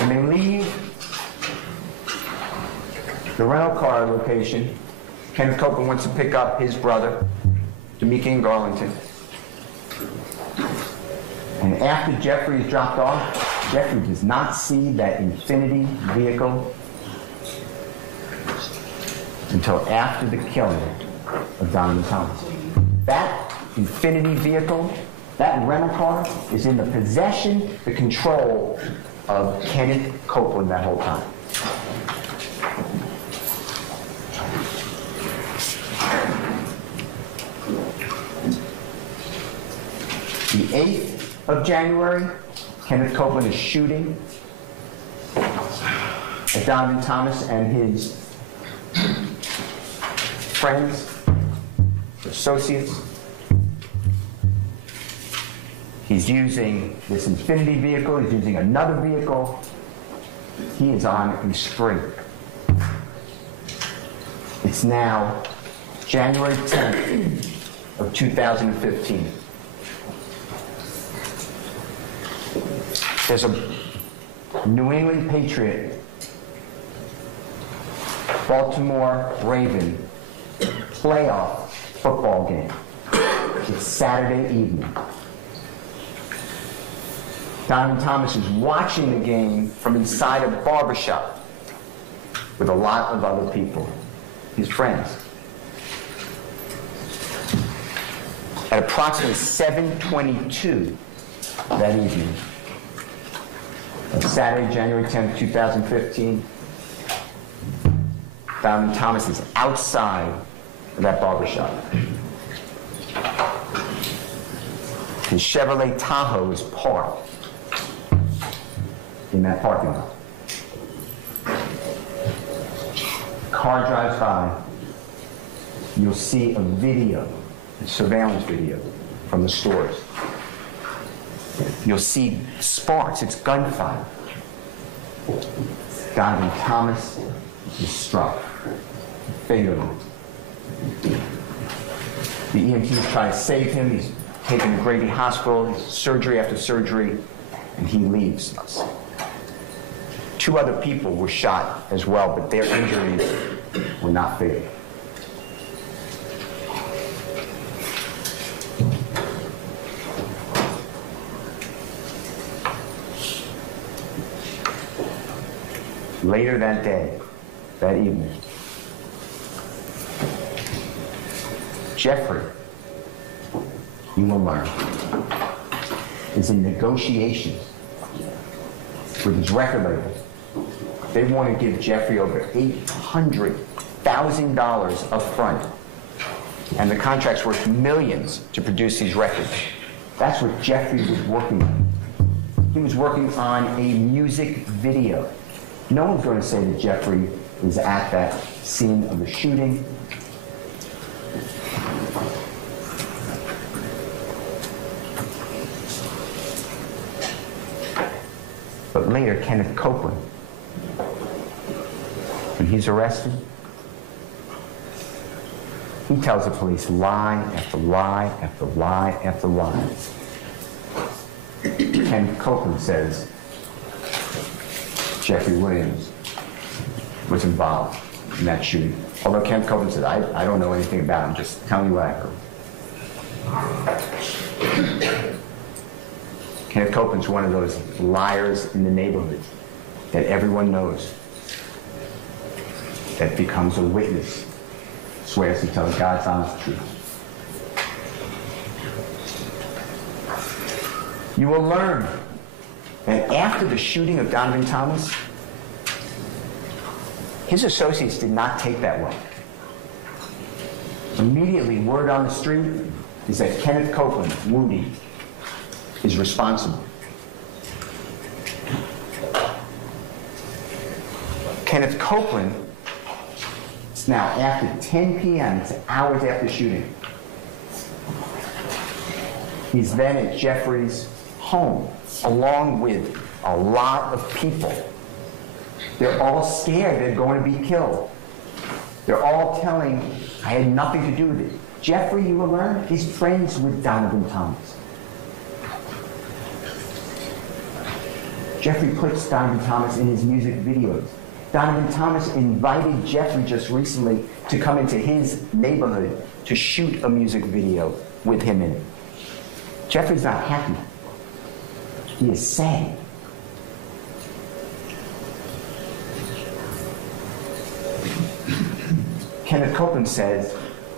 And they leave the rental car location. Kenneth Copeland wants to pick up his brother, Demekian Garlington. And after Jeffrey is dropped off, Jeffrey does not see that Infiniti vehicle until after the killing of Donovan Thomas. That Infiniti vehicle, that rental car, is in the possession, the control of Kenneth Copeland that whole time. The 8th of January, Kenneth Copeland is shooting at Donovan Thomas and his friends associates. He's using this Infinity vehicle. He's using another vehicle. He is on a spree. It's now January 10th of 2015. There's a New England Patriot, Baltimore Raven playoff football game. It's Saturday evening. Donovan Thomas is watching the game from inside a barbershop with a lot of other people, his friends. At approximately 7:22 that evening, on Saturday, January 10th, 2015, Donovan Thomas is outside of that barbershop. His Chevrolet Tahoe is parked in that parking lot. Car drives by. You'll see a video, a surveillance video from the stores. You'll see sparks. It's gunfire. Donovan Thomas is struck fatally. The EMTs try to save him. He's taken to Grady Hospital, surgery after surgery, and he leaves us. 2 other people were shot as well, but their injuries were not fatal. Later that day, that evening, Jeffery Lamar is in negotiations with his record label. They want to give Jeffery over $800,000 up front. And the contract's worth millions to produce these records. That's what Jeffery was working on. He was working on a music video. No one's going to say that Jeffery was at that scene of the shooting. But later, Kenneth Copeland, when he's arrested, he tells the police lie after lie after lie after lie. Kenneth Copeland says Jeffery Williams was involved in that shooting. Although Kenneth Copeland said, I don't know anything about it, I'm just telling you what I heard. Kenneth Copeland's one of those liars in the neighborhood that everyone knows, that becomes a witness, swears to tell God's honest truth. You will learn that after the shooting of Donovan Thomas, his associates did not take that well. Immediately, word on the street is that Kenneth Copeland, Moody, is responsible. Kenneth Copeland, it's now after 10 p.m., it's hours after shooting. He's then at Jeffrey's home, along with a lot of people. They're all scared they're going to be killed. They're all telling, I had nothing to do with it. Jeffery, you will learn, is friends with Donovan Thomas. Jeffery puts Donovan Thomas in his music videos. Donovan Thomas invited Jeffery just recently to come into his neighborhood to shoot a music video with him in it. Jeffrey's not happy. He is sad. Kenneth Copeland says,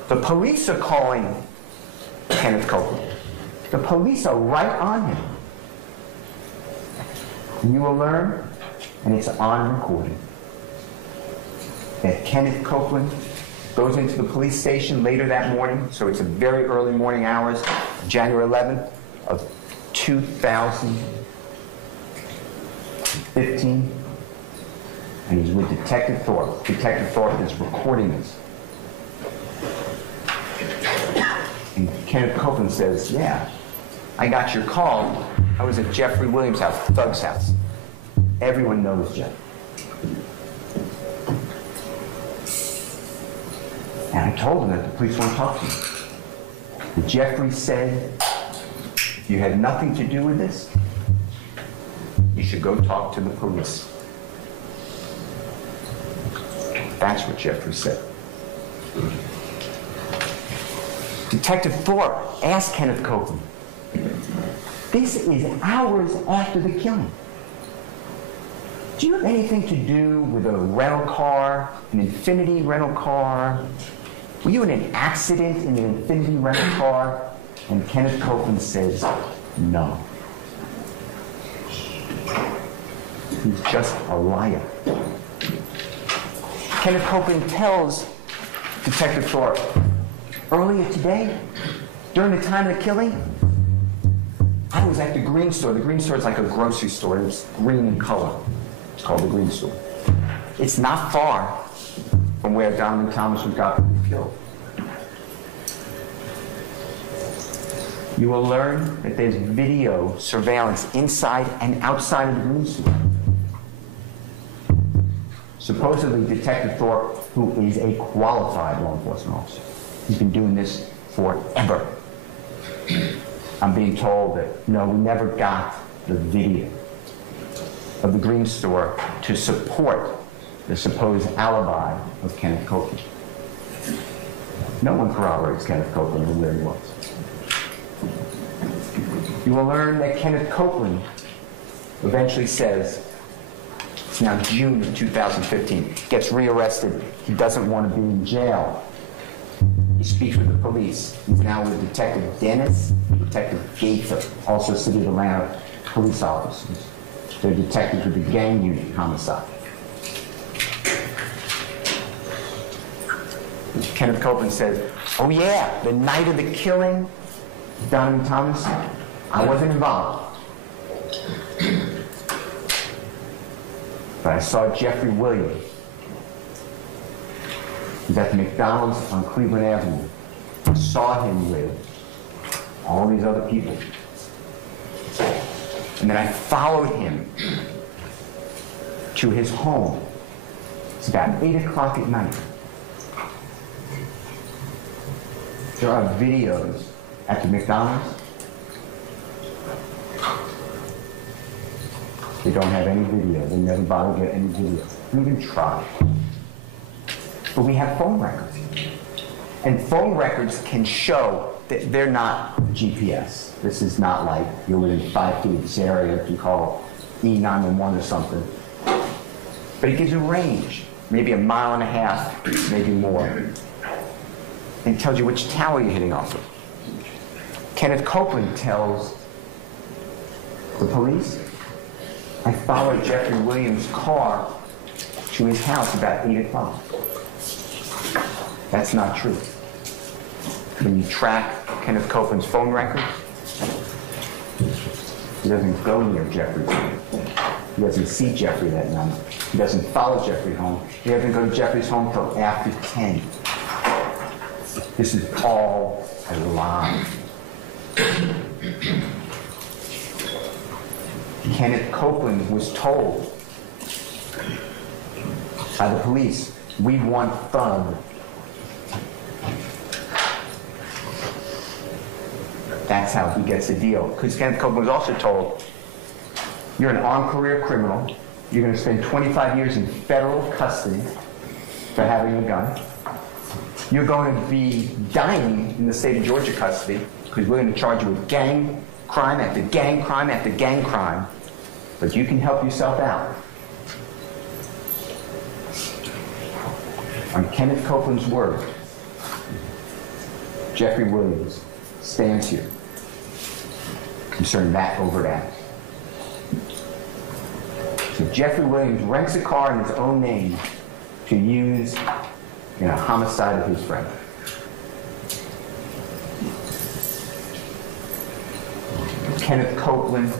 the police are calling Kenneth Copeland. The police are right on him. And you will learn, and it's on recording, that Kenneth Copeland goes into the police station later that morning, so it's a very early morning hours, January 11th of 2015, and he's with Detective Thorpe. Detective Thorpe is recording this. And Kenneth Copeland says, yeah, I got your call. I was at Jeffery Williams' house, Thug's house. Everyone knows Jeff. And I told him that the police won't talk to me. But Jeffrey said, if you had nothing to do with this, you should go talk to the police. That's what Jeffrey said. Detective Thorpe asked Kenneth Copeland, this is hours after the killing. Do you have anything to do with a rental car, an Infinity rental car? Were you in an accident in an Infinity rental car? And Kenneth Copeland says, no. He's just a liar. Kenneth Copeland tells Detective Thorpe, earlier today, during the time of the killing, I was at the Green Store. The Green Store is like a grocery store. It's green in color. It's called the Green Store. It's not far from where Donovan Thomas was got killed. You will learn that there's video surveillance inside and outside of the Green Store. Supposedly, Detective Thorpe, who is a qualified law enforcement officer, he's been doing this forever. I'm being told that, no, we never got the video of the Green Store to support the supposed alibi of Kenneth Copeland. No one corroborates Kenneth Copeland and where he was. You will learn that Kenneth Copeland eventually says, it's now June of 2015, gets rearrested. He doesn't want to be in jail. He speaks with the police. He's now with Detective Dennis, Detective Gaither, also City of Atlanta police officers. They're detectives with the gang unit homicide. Kenneth Copeland says, oh yeah, the night of the killing, Donovan Thomas, I wasn't involved. But I saw Jeffery Williams. He was at the McDonald's on Cleveland Avenue. I saw him with all these other people. And then I followed him to his home. It's about 8 o'clock at night. There are videos at the McDonald's. They don't have any video. They never bother to get any video. We even try. But we have phone records. And phone records can show that they're not GPS. This is not like you're within 5 feet of this area if you call E911 or something. But it gives a range, maybe 1.5 miles, maybe more. And tells you which tower you're hitting off of. Kenneth Copeland tells the police, I followed Jeffery Williams' car to his house about 8 o'clock. That's not true. When you track Kenneth Copeland's phone records, he doesn't go near Jeffrey. He doesn't see Jeffrey that night. He doesn't follow Jeffrey home. He doesn't go to Jeffrey's home until after 10. This is all a lie. Kenneth Copeland was told by the police, we want Thug. That's how he gets the deal. Because Kenneth Copeland was also told, you're an armed career criminal. You're going to spend 25 years in federal custody for having a gun. You're going to be dying in the state of Georgia custody because we're going to charge you with gang crime after gang crime after gang crime. But you can help yourself out. On Kenneth Copeland's word, Jeffery Williams stands here concerning that overt act. So Jeffery Williams rents a car in his own name to use in a homicide of his friend. Kenneth Copeland,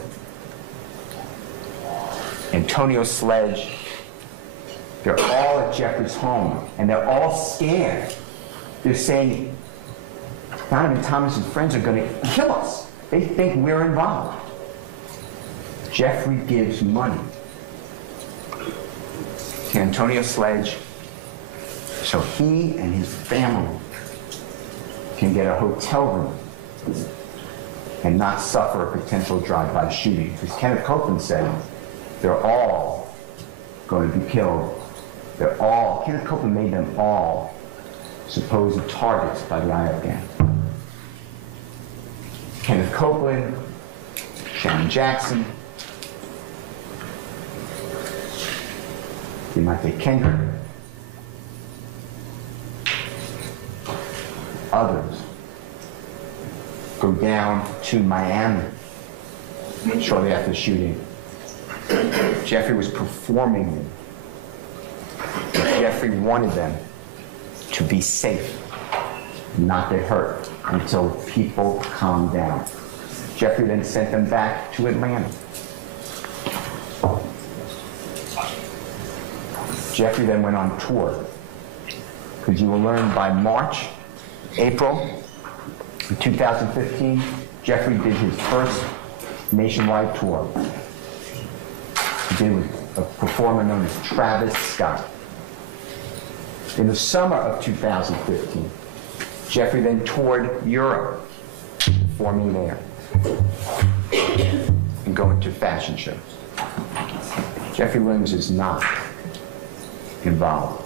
Antonio Sledge, they're all at Jeffrey's home, and they're all scared. They're saying, Donovan Thomas's friends are going to kill us. They think we're involved. Jeffrey gives money to Antonio Sledge so he and his family can get a hotel room and not suffer a potential drive-by shooting. Because Kenneth Copeland said they're all going to be killed. Kenneth Copeland made them all supposed targets by the IO gang. Kenneth Copeland, Shannon Jackson, Demonte Kendrick, others go down to Miami shortly after the shooting. Jeffrey was performing them. Jeffrey wanted them to be safe, not get hurt, until people calmed down. Jeffrey then sent them back to Atlanta. Jeffrey then went on tour, because you will learn by April 2015, Jeffrey did his first nationwide tour. He did with a performer known as Travis Scott. In the summer of 2015, Jeffrey then toured Europe, performing there, and going to fashion shows. Jeffrey Williams is not involved.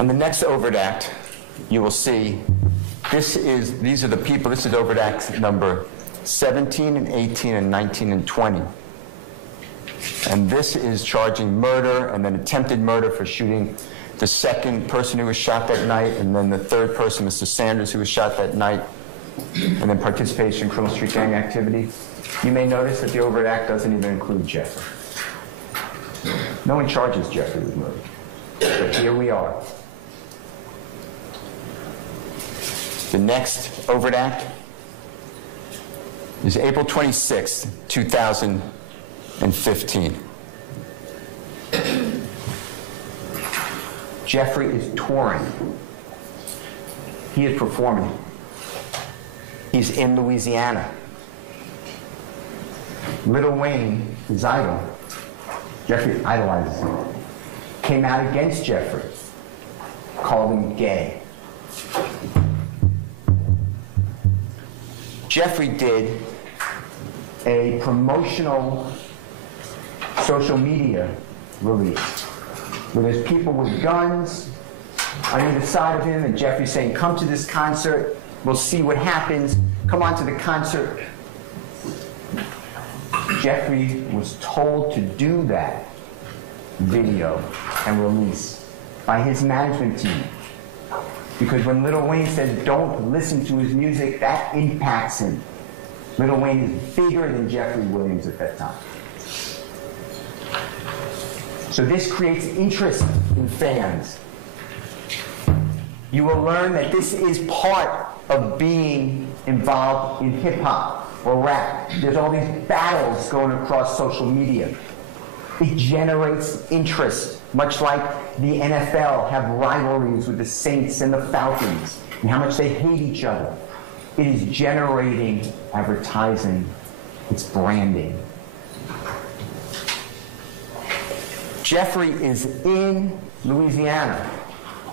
On the next overt act, you will see these are the people. This is overt act number 17 and 18 and 19 and 20. And this is charging murder and then attempted murder for shooting the second person who was shot that night, and then the third person, Mr. Sanders, who was shot that night, and then participation in criminal street gang activity. You may notice that the overt act doesn't even include Jeffrey. No one charges Jeffrey with murder. But here we are. The next overt act is April 26, 2015. Jeffrey is touring. He is performing. He's in Louisiana. Lil Wayne, his idol, Jeffrey idolizes him, came out against Jeffrey, called him gay. Jeffrey did a promotional social media release where there's people with guns on either side of him, and Jeffrey saying, "Come to this concert, we'll see what happens, come on to the concert." Jeffrey was told to do that video and release by his management team, because when Lil Wayne says don't listen to his music, that impacts him. Lil Wayne is bigger than Jeffrey Williams at that time. So this creates interest in fans. You will learn that this is part of being involved in hip-hop or rap. There's all these battles going across social media. It generates interest, much like the NFL have rivalries with the Saints and the Falcons, and how much they hate each other. It is generating advertising. It's branding. Jeffrey is in Louisiana.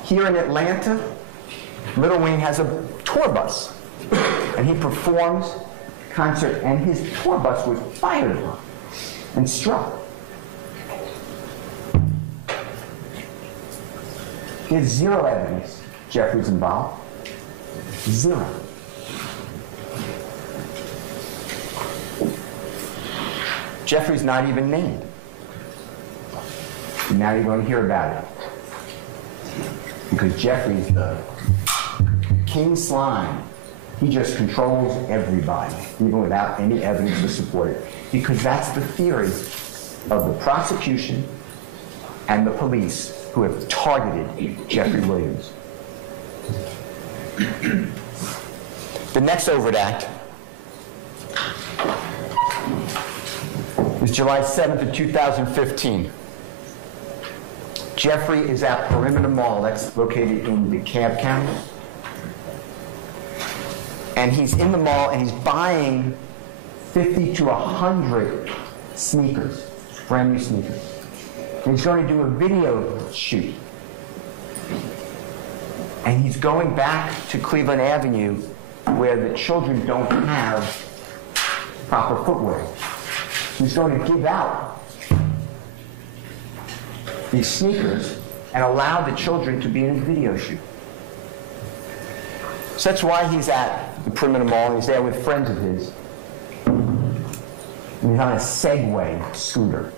Here in Atlanta, Lil Wayne has a tour bus, and he performs concert, and his tour bus was fired upon and struck. There's zero evidence Jeffrey's involved. Zero. Jeffrey's not even named. And now you're going to hear about it. Because Jeffrey's the king slime. He just controls everybody, even without any evidence to support it. Because that's the theory of the prosecution and the police who have targeted Jeffrey Williams. The next overt act is July 7th of 2015. Jeffrey is at Perimeter Mall, that's located in DeKalb County. And he's in the mall and he's buying 50 to 100 sneakers, brand new sneakers. And he's going to do a video shoot. And he's going back to Cleveland Avenue where the children don't have proper footwear. He's going to give out these sneakers and allow the children to be in a video shoot. So that's why he's at the perimeter mall, and he's there with friends of his. And he's on a Segway scooter.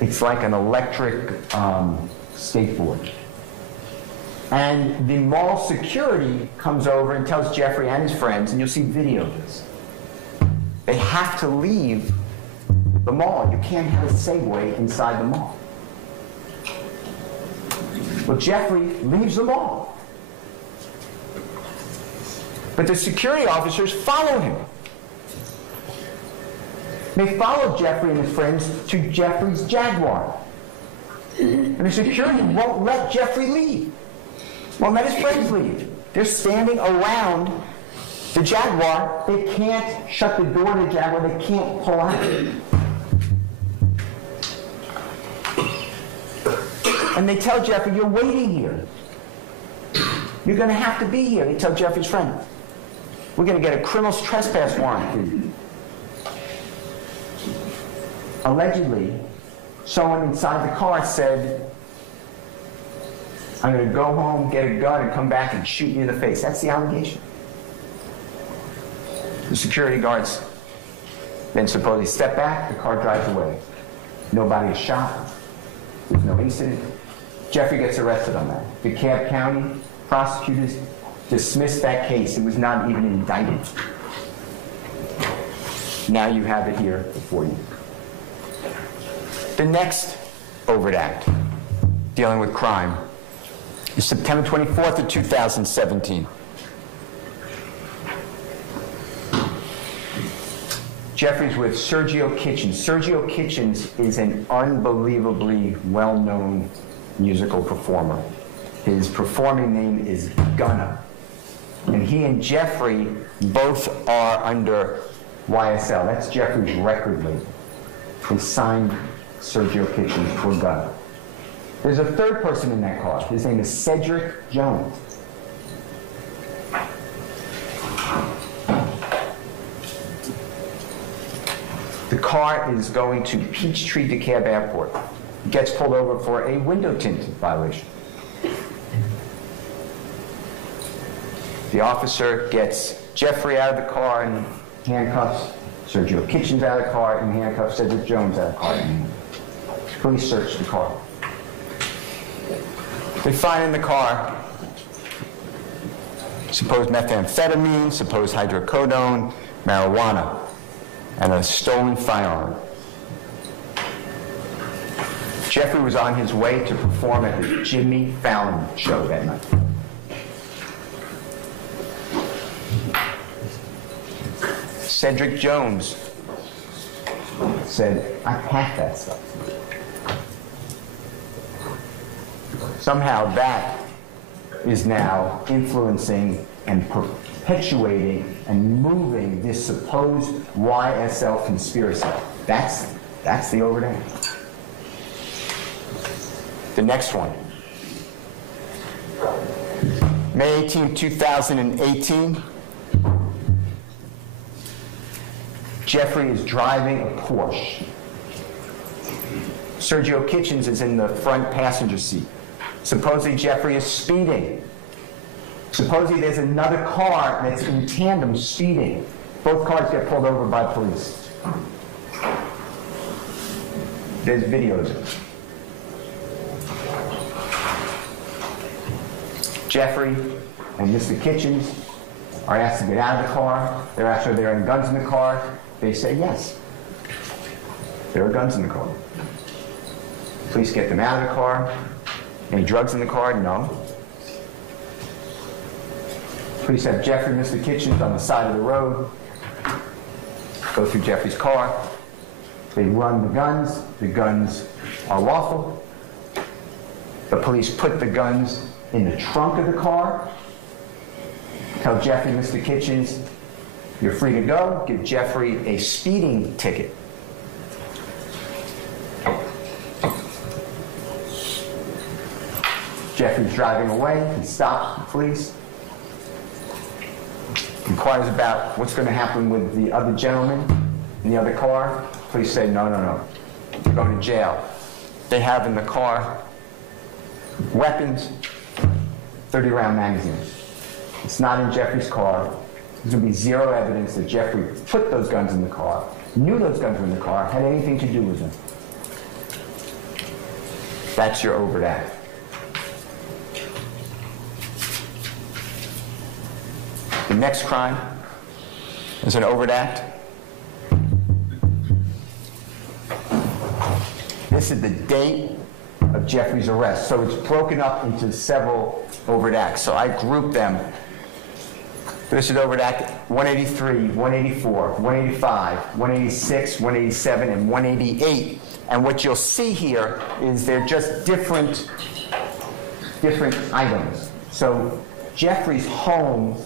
It's like an electric skateboard. And the mall security comes over and tells Jeffrey and his friends, and you'll see video of this, they have to leave the mall. You can't have a Segway inside the mall. Well, Jeffrey leaves the mall. But the security officers follow him. They follow Jeffrey and his friends to Jeffrey's Jaguar. And the security won't let Jeffrey leave. Won't let his friends leave. They're standing around the Jaguar. They can't shut the door to the Jaguar. They can't pull out. And they tell Jeffrey, you're waiting here. You're going to have to be here. They tell Jeffrey's friend, we're going to get a criminal trespass warrant for you. Allegedly, someone inside the car said, I'm going to go home, get a gun, and come back and shoot you in the face. That's the allegation. The security guards then supposedly step back, the car drives away. Nobody is shot. There's no incident. Jeffrey gets arrested on that. DeKalb County prosecutors dismissed that case. It was not even indicted. Now you have it here before you. The next overt act dealing with crime is September 24th of 2017. Jeffrey's with Sergio Kitchens. Sergio Kitchens is an unbelievably well-known musical performer. His performing name is Gunna. And he and Jeffrey both are under YSL. That's Jeffrey's record label. They signed Sergio Kitchens for Gunna. There's a third person in that car. His name is Cedric Jones. The car is going to Peachtree DeKalb Airport. He gets pulled over for a window tint violation. The officer gets Jeffrey out of the car in handcuffs, Sergio Kitchens out of the car in handcuffs, Cedric Jones out of the car in handcuffs. Police search the car. They find in the car supposed methamphetamine, supposed hydrocodone, marijuana, and a stolen firearm. Jeffrey was on his way to perform at the Jimmy Fallon show that night. Cedric Jones said, I packed that stuff. Somehow that is now influencing and perpetuating and moving this supposed YSL conspiracy. That's the overt act. The next one. May 18, 2018. Jeffrey is driving a Porsche. Sergio Kitchens is in the front passenger seat. Supposedly Jeffrey is speeding. Supposedly there's another car that's in tandem speeding. Both cars get pulled over by police. There's videos of it. Jeffrey and Mr. Kitchens are asked to get out of the car. They're asked if there are guns in the car. They say yes. There are guns in the car. Police get them out of the car. Any drugs in the car? No. Police have Jeffrey and Mr. Kitchens on the side of the road. Go through Jeffrey's car. They run the guns. The guns are lawful. The police put the guns in the trunk of the car. Tell Jeffrey, Mr. Kitchens, you're free to go. Give Jeffrey a speeding ticket. Jeffrey's driving away. He stops the police. Inquires about what's going to happen with the other gentleman in the other car. Police say, no, no, no. You're going to jail. They have in the car weapons, 30-round magazines. It's not in Jeffrey's car. There's going to be zero evidence that Jeffrey put those guns in the car, knew those guns were in the car, had anything to do with them. That's your overt act. The next crime is an overt act. This is the date of Jeffrey's arrest. So it's broken up into several overt acts. So I grouped them. This is overt act 183, 184, 185, 186, 187, and 188. And what you'll see here is they're just different items. So Jeffrey's home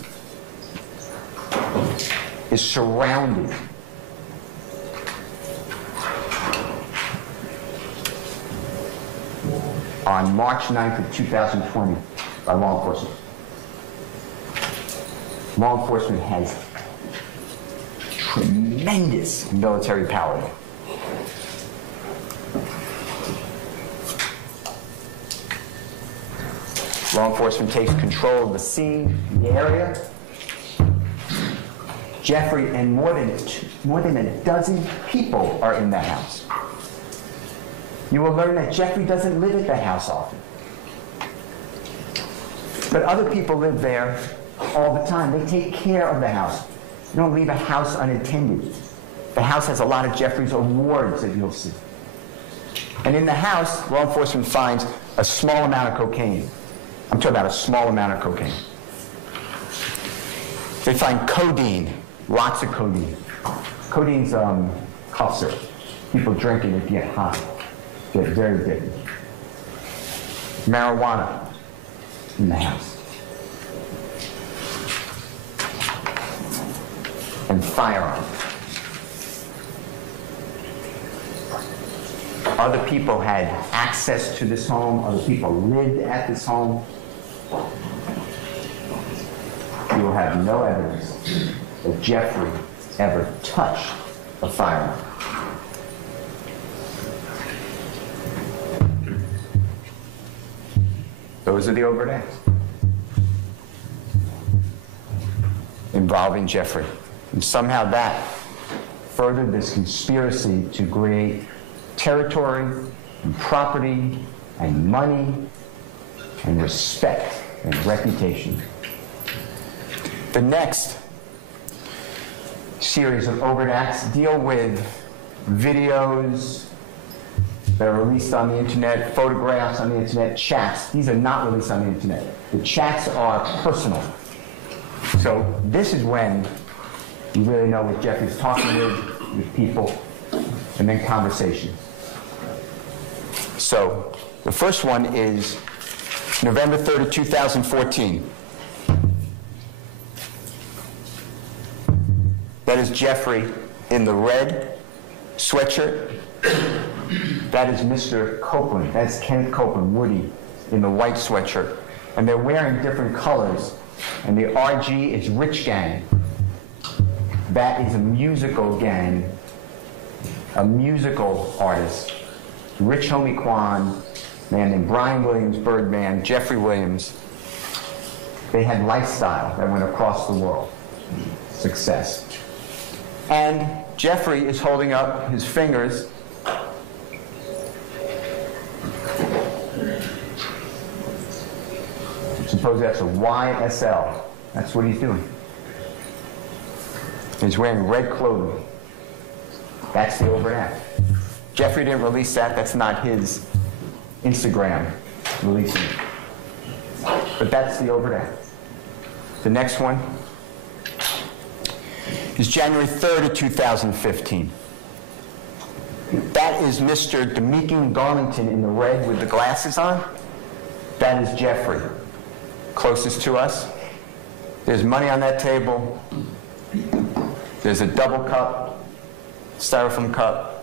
is surrounded on March 9th of 2020 by law enforcement. Law enforcement has tremendous military power. Law enforcement takes control of the scene, the area. Jeffrey and more than a dozen people are in that house. You will learn that Jeffrey doesn't live at the house often. But other people live there all the time. They take care of the house. You don't leave a house unattended. The house has a lot of Jeffrey's awards that you'll see. And in the house, law enforcement finds a small amount of cocaine. I'm talking about a small amount of cocaine. They find codeine, lots of codeine. Codeine's cough syrup. People drink it and get high. Get very addicted. Marijuana in the house. And firearms. Other people had access to this home. Other people lived at this home. You will have no evidence that Jeffrey ever touched a firearm. Those are the overt acts involving Jeffrey. And somehow that furthered this conspiracy to create territory and property and money and respect and reputation. The next series of overt acts deal with videos that are released on the internet, photographs on the internet, chats. These are not released on the internet. The chats are personal. So this is when you really know what Jeffrey's talking with people, and then conversation. So the first one is November 3rd, 2014. That is Jeffrey in the red sweatshirt. That is Mr. Copeland. That's Kenneth Copeland, Woody, in the white sweatshirt. And they're wearing different colors. And the RG is Rich Gang. That is a musical gang, a musical artist. Rich Homie Quan, a man named Brian Williams, Birdman, Jeffrey Williams. They had lifestyle that went across the world. Success. And Jeffrey is holding up his fingers. Suppose that's a YSL. That's what he's doing. He's wearing red clothing. That's the overt act. Jeffrey didn't release that. That's not his Instagram releasing it. But that's the overt act. The next one is January 3rd of 2015. That is Mr. Demekin Garlington in the red with the glasses on. That is Jeffrey, closest to us. There's money on that table. There's a double cup, styrofoam cup.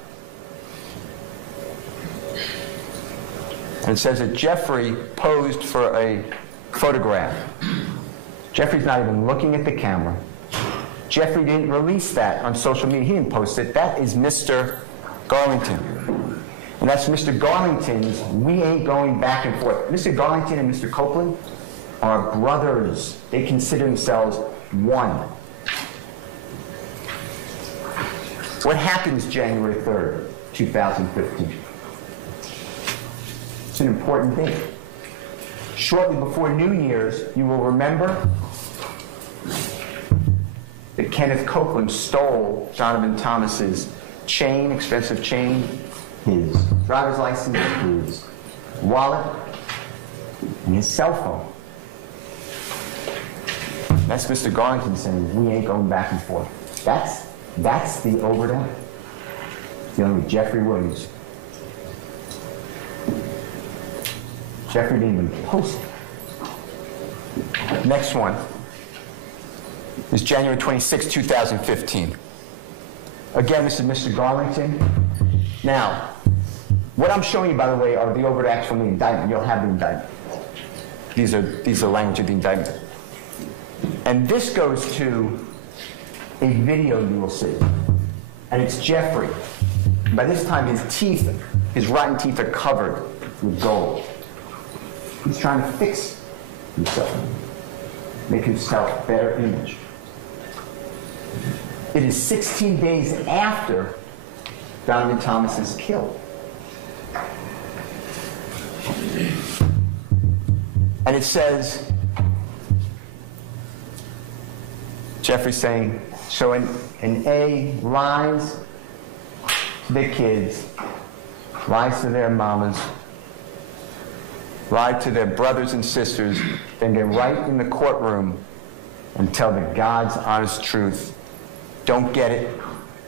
And it says that Jeffrey posed for a photograph. Jeffrey's not even looking at the camera. Jeffrey didn't release that on social media. He didn't post it. That is Mr. Garlington. And that's Mr. Garlington's "We Ain't Going Back and Forth." Mr. Garlington and Mr. Copeland are brothers. They consider themselves one. What happens January 3rd, 2015? It's an important date. Shortly before New Year's, you will remember that Kenneth Copeland stole Donovan Thomas's chain, expensive chain, his driver's license, his wallet, and his cell phone. That's Mr. Garlington saying, "We ain't going back and forth." That's the overt act. Dealing with Jeffery Williams. Jeffrey didn't even post it. Next one is January 26, 2015. Again, this is Mr. Garlington. Now, what I'm showing you, by the way, are the overt acts from the indictment. You'll have the indictment. These are language of the indictment. And this goes to a video you will see. And it's Jeffrey. By this time, his teeth, his rotten teeth are covered with gold. He's trying to fix himself, make himself a better image. It is 16 days after Donovan Thomas is killed. And it says, Jeffrey saying, so an A lies to their kids, lies to their mamas, lie to their brothers and sisters, then get right in the courtroom and tell the God's honest truth. Don't get it.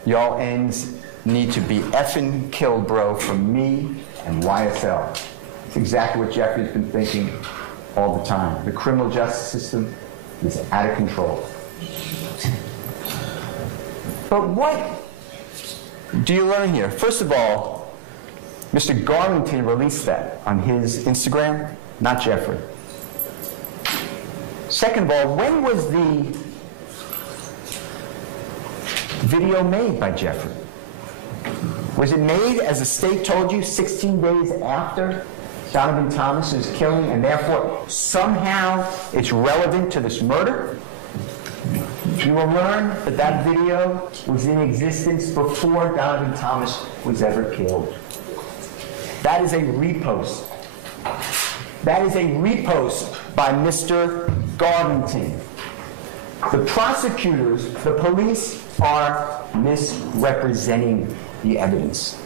Y'all ends need to be effing killed, bro, from me and YSL. It's exactly what Jeffrey's been thinking all the time. The criminal justice system is out of control. But what do you learn here? First of all, Mr. Garlington released that on his Instagram, not Jeffrey. Second of all, when was the video made by Jeffrey? Was it made, as the state told you, 16 days after Donovan Thomas's killing, and therefore somehow it's relevant to this murder? You will learn that that video was in existence before Donovan Thomas was ever killed. That is a repost. That is a repost by Mr. Garlington. The prosecutors, the police, are misrepresenting the evidence.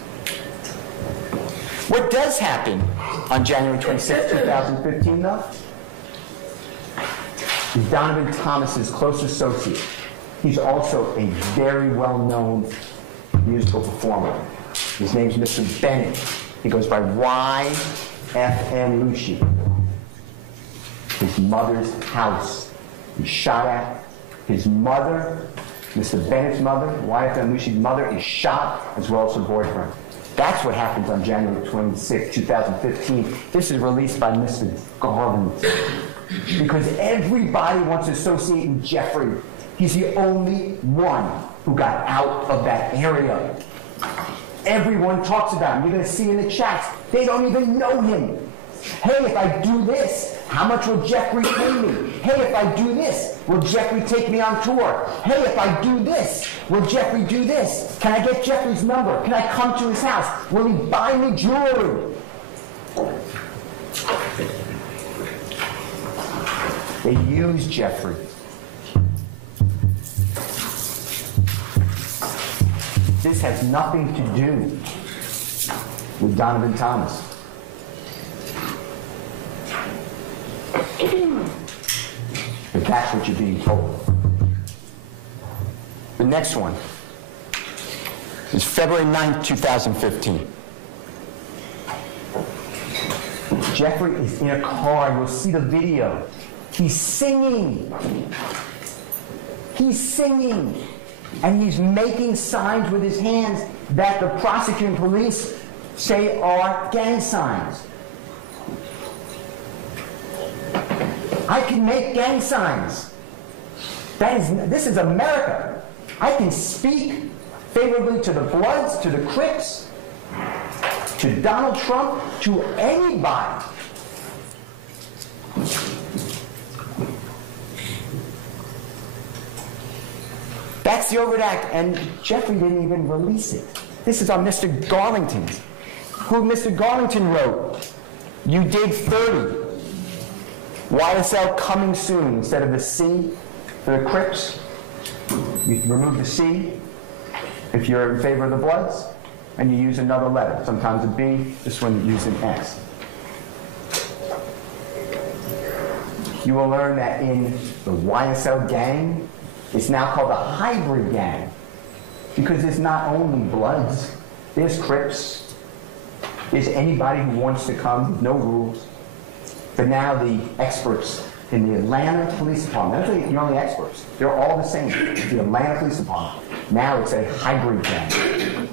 What does happen on January 26, 2015, though, is Donovan Thomas's close associate. He's also a very well-known musical performer. His name's Mr. Bennett. He goes by YFN Lucci. His mother's house is shot at. His mother, Mr. Bennett's mother, YFN Lucci's mother, is shot, as well as her boyfriend. That's what happens on January 26, 2015. This is released by Mr. Garlington. Because everybody wants to associate with Jeffrey. He's the only one who got out of that area. Everyone talks about him. You're going to see in the chats, they don't even know him. Hey, if I do this, how much will Jeffrey pay me? Hey, if I do this, will Jeffrey take me on tour? Hey, if I do this, will Jeffrey do this? Can I get Jeffrey's number? Can I come to his house? Will he buy me jewelry? They use Jeffrey. This has nothing to do with Donovan Thomas. But that's what you're being told. The next one is February 9th, 2015. Jeffrey is in a car. You'll see the video. He's singing. He's singing. And he's making signs with his hands that the prosecuting police say are gang signs. I can make gang signs. This is America. I can speak favorably to the Bloods, to the Crips, to Donald Trump, to anybody. That's the overt act, and Jeffrey didn't even release it. This is on Mr. Garlington's, who Mr. Garlington wrote, "You did 30. YSL coming soon." Instead of the C for the Crips, you remove the C if you're in favor of the Bloods, and you use another letter, sometimes a B, this one you use an S. You will learn that in the YSL gang, it's now called a hybrid gang, because there's not only Bloods, there's Crips, there's anybody who wants to come, no rules. But now the experts in the Atlanta Police Department, they're the only experts, they're all the same, the Atlanta Police Department. Now it's a hybrid gang.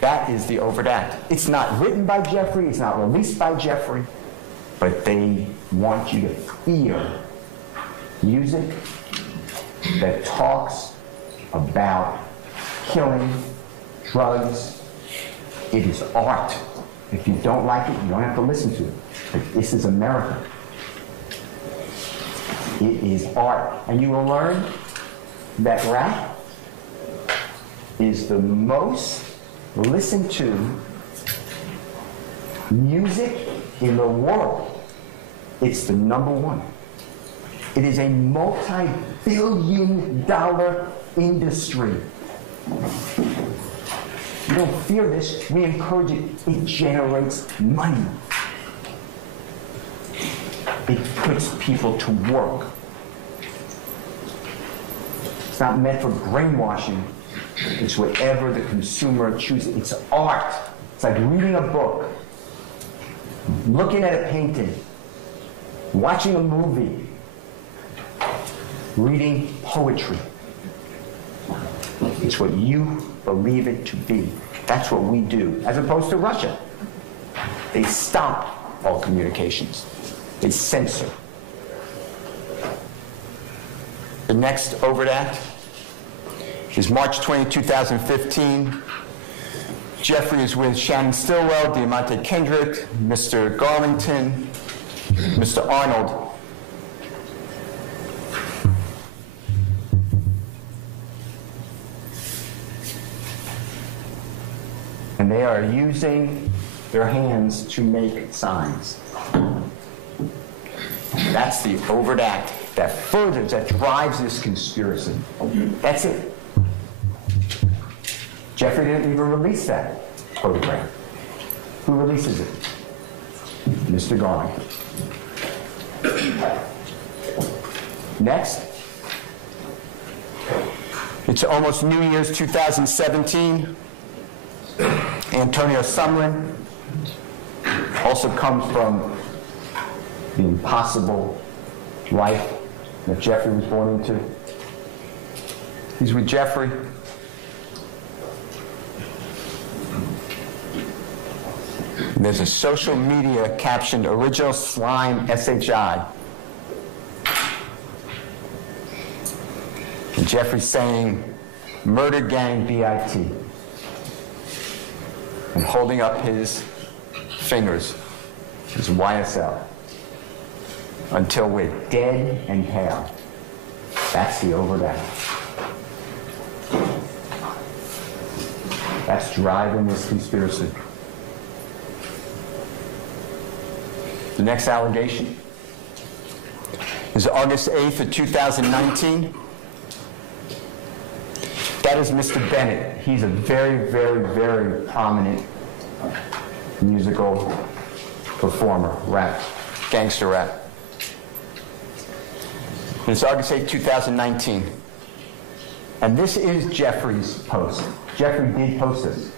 That is the overt act. It's not written by Jeffrey, it's not released by Jeffrey, but they want you to fear music that talks about killing, drugs. It is art. If you don't like it, you don't have to listen to it. But this is America. It is art. And you will learn that rap is the most listened to music in the world. It's the number one. It is a multi-billion-dollar industry. You don't fear this. We encourage it. It generates money. It puts people to work. It's not meant for brainwashing. It's whatever the consumer chooses. It's art. It's like reading a book, looking at a painting, watching a movie, reading poetry. It's what you believe it to be. That's what we do, as opposed to Russia. They stop all communications. They censor. The next overt act is March 20, 2015. Jeffrey is with Shannon Stillwell, Diamante Kendrick, Mr. Garlington, Mr. Arnold. And they are using their hands to make signs. That's the overt act that furthers, that drives this conspiracy. That's it. Jeffrey didn't even release that photograph. Who releases it? Mr. Garlington. Next. It's almost New Year's 2017. Antonio Sumlin also comes from the impossible life that Jeffrey was born into. He's with Jeffrey. And there's a social media captioned "Original Slime SHI." And Jeffrey's saying, "Murder Gang BIT." And holding up his fingers, his YSL, until we're dead and pale. That's the overt act. That's driving this conspiracy. The next allegation is August 8th of 2019. That is Mr. Bennett. He's a very, very, very prominent musical performer, rap, gangster rap. And it's August 8, 2019. And this is Jeffrey's post. Jeffrey did post this.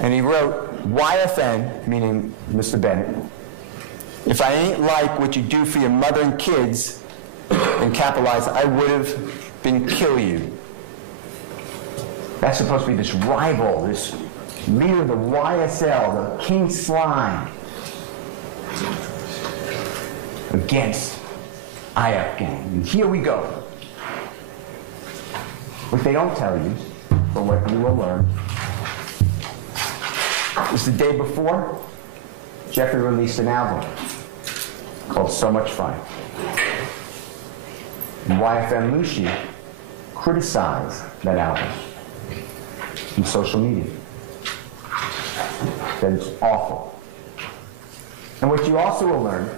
And he wrote, YFN, meaning Mr. Bennett, If I ain't like what you do for your mother and kids, and capitalize, I would have been kill you. That's supposed to be this rival, this leader of the YSL, the King Slime, against IF gang. And here we go. What they don't tell you, but what you will learn, is the day before, Jeffrey released an album called So Much Fun. And YFN Lucy criticized that album on social media. That it's awful. And what you also will learn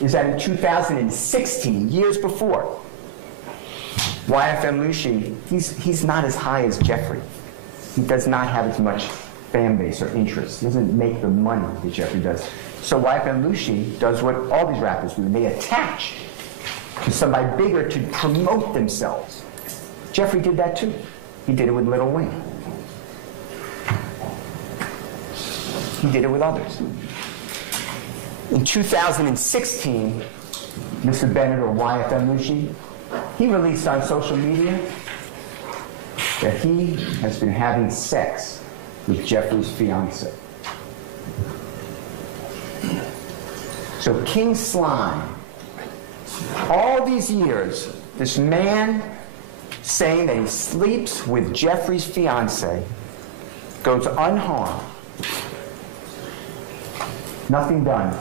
is that in 2016, years before, YFN Lucy, he's not as high as Jeffrey. He does not have as much fan base or interest. He doesn't make the money that Jeffrey does. So YFN Lucy does what all these rappers do. They attach to somebody bigger to promote themselves. Jeffrey did that too. He did it with Lil Wayne. He did it with others. In 2016, Mr. Bennett, or YFN Lucy, he released on social media that he has been having sex with Jeffrey's fiancée. So King Slime, all these years, this man saying that he sleeps with Jeffrey's fiancée goes unharmed. Nothing done.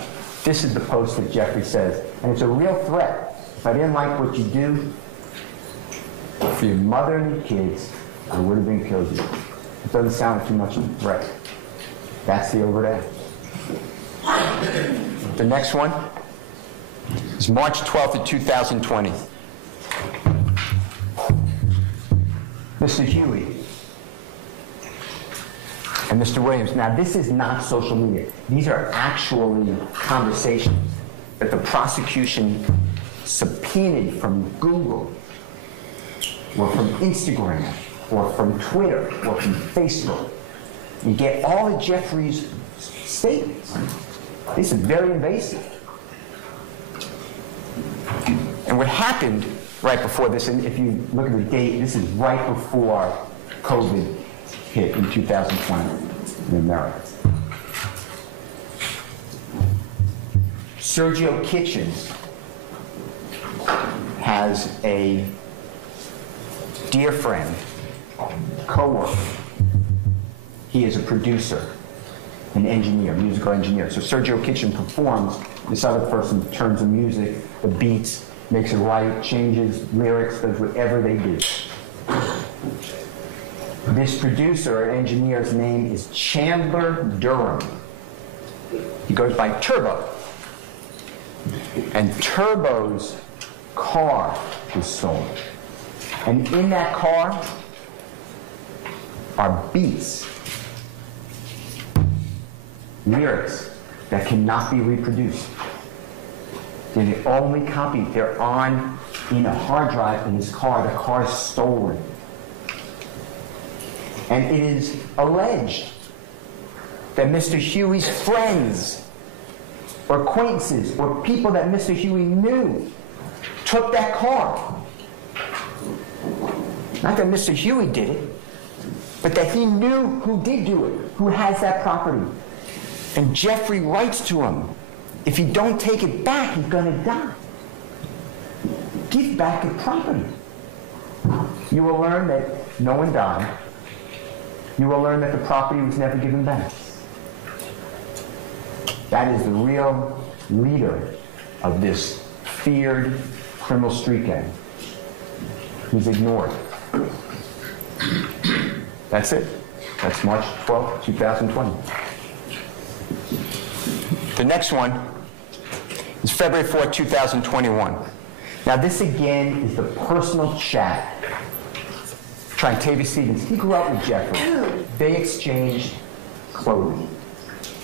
This is the post that Jeffrey says, and it's a real threat. If I didn't like what you do for your mother and your kids, I would have been killed you. It doesn't sound like too much of a threat. That's the overt act. The next one is March 12th of 2020. Mr. Huey and Mr. Williams. Now, this is not social media. These are actually conversations that the prosecution subpoenaed from Google, or from Instagram, or from Twitter, or from Facebook. You get all of Jeffrey's statements. This is very invasive. And what happened right before this, and if you look at the date, this is right before COVID hit in 2020 in America. Sergio Kitchens has a dear friend, co-worker. He is a producer, an engineer, musical engineer. So Sergio Kitchen performs, this other person turns the music, the beats, makes it right, changes lyrics, does whatever they do. This producer or engineer's name is Chandler Durham. He goes by Turbo. And Turbo's car is stolen. And in that car are beats, lyrics that cannot be reproduced. They're the only copy. They're in a hard drive in his car. The car is stolen. And it is alleged that Mr. Huey's friends or acquaintances or people that Mr. Huey knew took that car. Not that Mr. Huey did it, but that he knew who did do it, who has that property. And Jeffrey writes to him, if you don't take it back, he's going to die. Give back the property. You will learn that no one died. You will learn that the property was never given back. That is the real leader of this feared criminal street gang. He's ignored. That's it. That's March 12, 2020. The next one is February 4, 2021. Now this again is the personal chat. Trontavious Stephens, he grew up with Jeffrey. They exchanged clothing,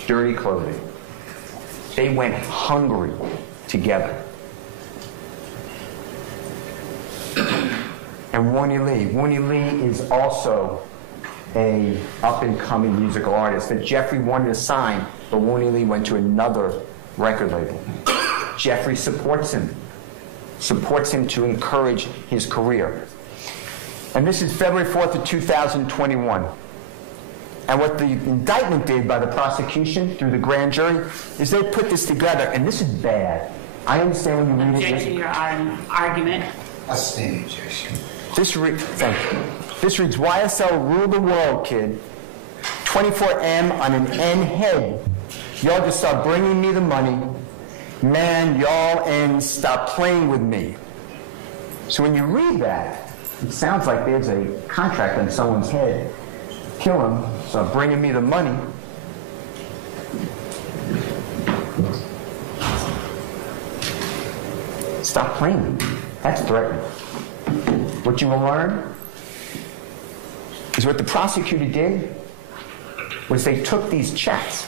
dirty clothing. They went hungry together. And Woonie Lee is also a up-and-coming musical artist that Jeffrey wanted to sign, but Woonie Lee went to another record label. Jeffrey supports him to encourage his career. And this is February 4th of 2021. And what the indictment did by the prosecution through the grand jury is they put this together, and this is bad. I understand when you read it. Objection to your argument. Abstain, objection. Thank you. This reads, YSL rule the world, kid. 24M on an N head. Y'all just start bringing me the money. Man, y'all and stop playing with me. So when you read that, it sounds like there's a contract on someone's head. Kill him, start bringing me the money. Stop playing with me. That's threatening. What you will learn is what the prosecutor did was they took these checks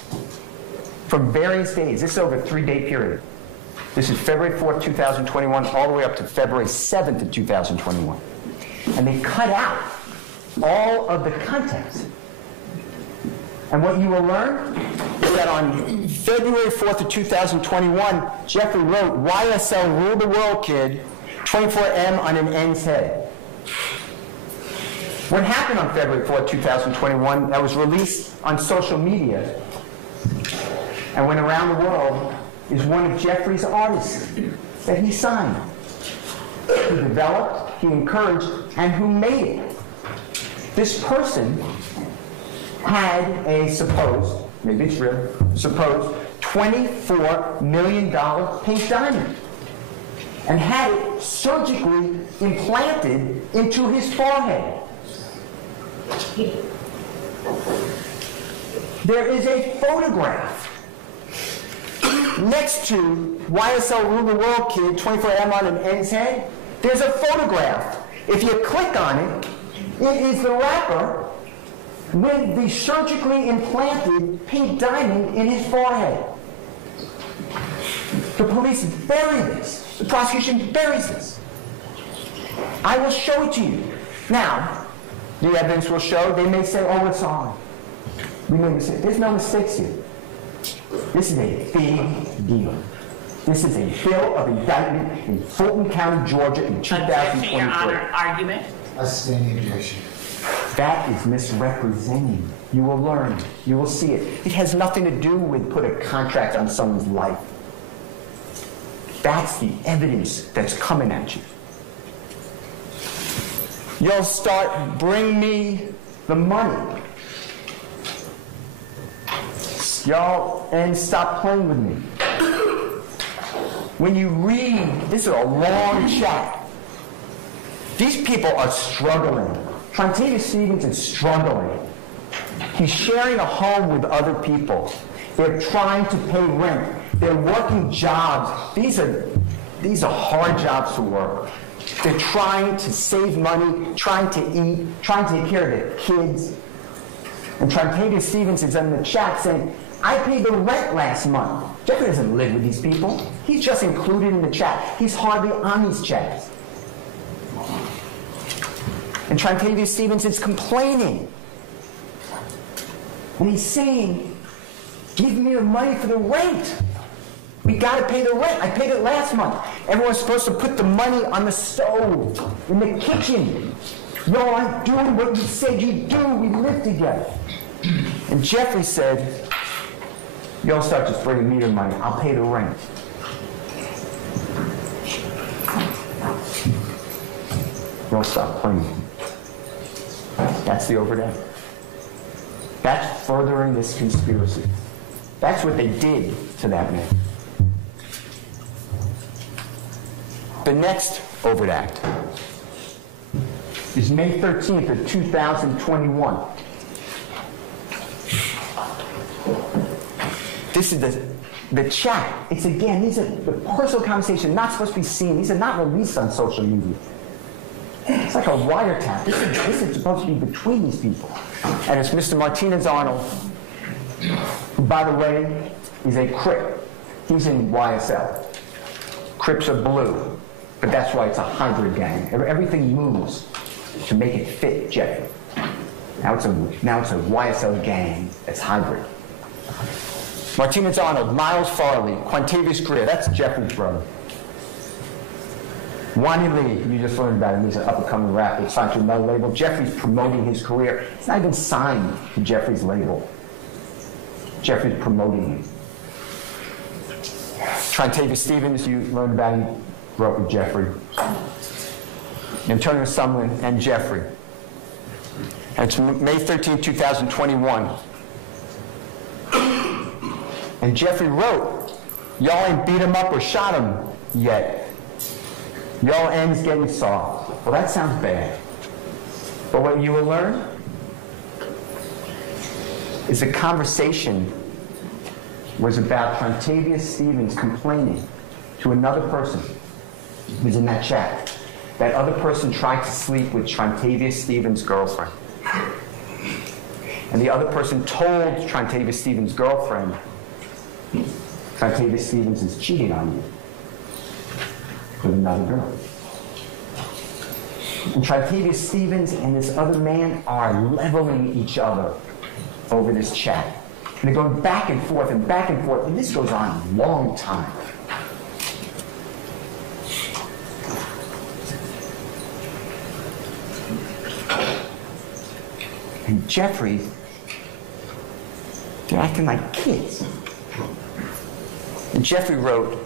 from various days. This is over a 3-day period. This is February 4th, 2021, all the way up to February 7th of 2021. And they cut out all of the context. And what you will learn is that on February 4th of 2021, Jeffrey wrote, YSL rule the world, kid, 24M on an N's head. What happened on February 4th, 2021, that was released on social media and went around the world, is one of Jeffrey's artists that he signed, who developed, he encouraged, and who made it. This person had a supposed, maybe it's real, supposed $24 million pink diamond and had it surgically implanted into his forehead. There is a photograph next to YSL Rule the World Kid, 24M on an N's head. There's a photograph. If you click on it, it is the rapper with the surgically implanted pink diamond in his forehead. The police bury this. The prosecution buries this. I will show it to you. Now, the evidence will show, they may say, oh, it's on. We made a mistake. There's no mistakes here. This is a big deal. This is a bill of indictment in Fulton County, Georgia in 2023. Your Honor, argument. Abstaining, objection. That is misrepresenting. You will learn. You will see it. It has nothing to do with put a contract on someone's life. That's the evidence that's coming at you. You'll start, bring me the money. Y'all, and stop playing with me. When you read, this is a long chat. These people are struggling. Trontavious Stephens is struggling. He's sharing a home with other people. They're trying to pay rent. They're working jobs. These are hard jobs to work. They're trying to save money, trying to eat, trying to take care of their kids. And Trontavious Stephens is in the chat saying, I paid the rent last month. Jeffrey doesn't live with these people. He's just included in the chat. He's hardly on these chats. And Trontavious Stephens is complaining. And he's saying, give me the money for the rent. We got to pay the rent. I paid it last month. Everyone's supposed to put the money on the stove, in the kitchen. Yo, I'm doing what you said you do. We live together. And Jeffrey said, y'all start just bringing me the money. I'll pay the rent. Y'all stop playing. That's the overt act. That's furthering this conspiracy. That's what they did to that man. The next overt act is May 13th of 2021. This is the chat. It's again, these are the personal conversations not supposed to be seen. These are not released on social media. It's like a wiretap. This is supposed to be between these people. And it's Mr. Martinez Arnold, who, by the way, is a Crip. He's in YSL. Crips are blue, but that's why it's a hybrid gang. Everything moves to make it fit Jeffrey. Now it's a YSL gang that's hybrid. Martinez Arnold, Miles Farley, Quantavious Greer, that's Jeffrey's brother. Wani Lee, you just learned about him, he's an up-and-coming rapper, signed to another label. Jeffrey's promoting his career. He's not even signed to Jeffrey's label. Jeffrey's promoting him. Trontavious Stephens, you learned about him, grew up with Jeffrey. Antonio Sumlin and Jeffrey. And it's May 13, 2021. And Jeffrey wrote, y'all ain't beat him up or shot him yet. Y'all ends getting soft. Well, that sounds bad. But what you will learn is the conversation was about Trontavious Stephens complaining to another person who's in that chat. That other person tried to sleep with Trontavious Stephens' girlfriend. And the other person told Trontavious Stephens' girlfriend, Trontavious Stephens is cheating on you with another girl. And Trontavious Stephens and this other man are leveling each other over this chat. And they're going back and forth, and this goes on a long time. And Jeffrey, they're acting like kids. And Jeffrey wrote,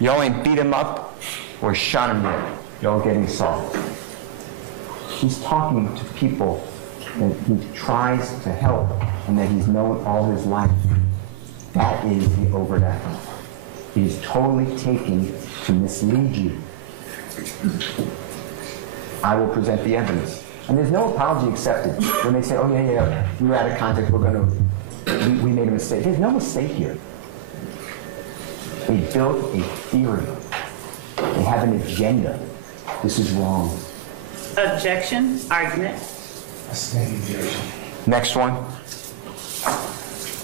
y'all ain't beat him up or shot him yet. Y'all getting soft. He's talking to people that he tries to help and that he's known all his life. That is the overt act. It is totally taken to mislead you. I will present the evidence. And there's no apology accepted. When they say, oh yeah, we were out of context, we made a mistake. There's no mistake here. They built a theory. They have an agenda. This is wrong. Objection, argument. Next one.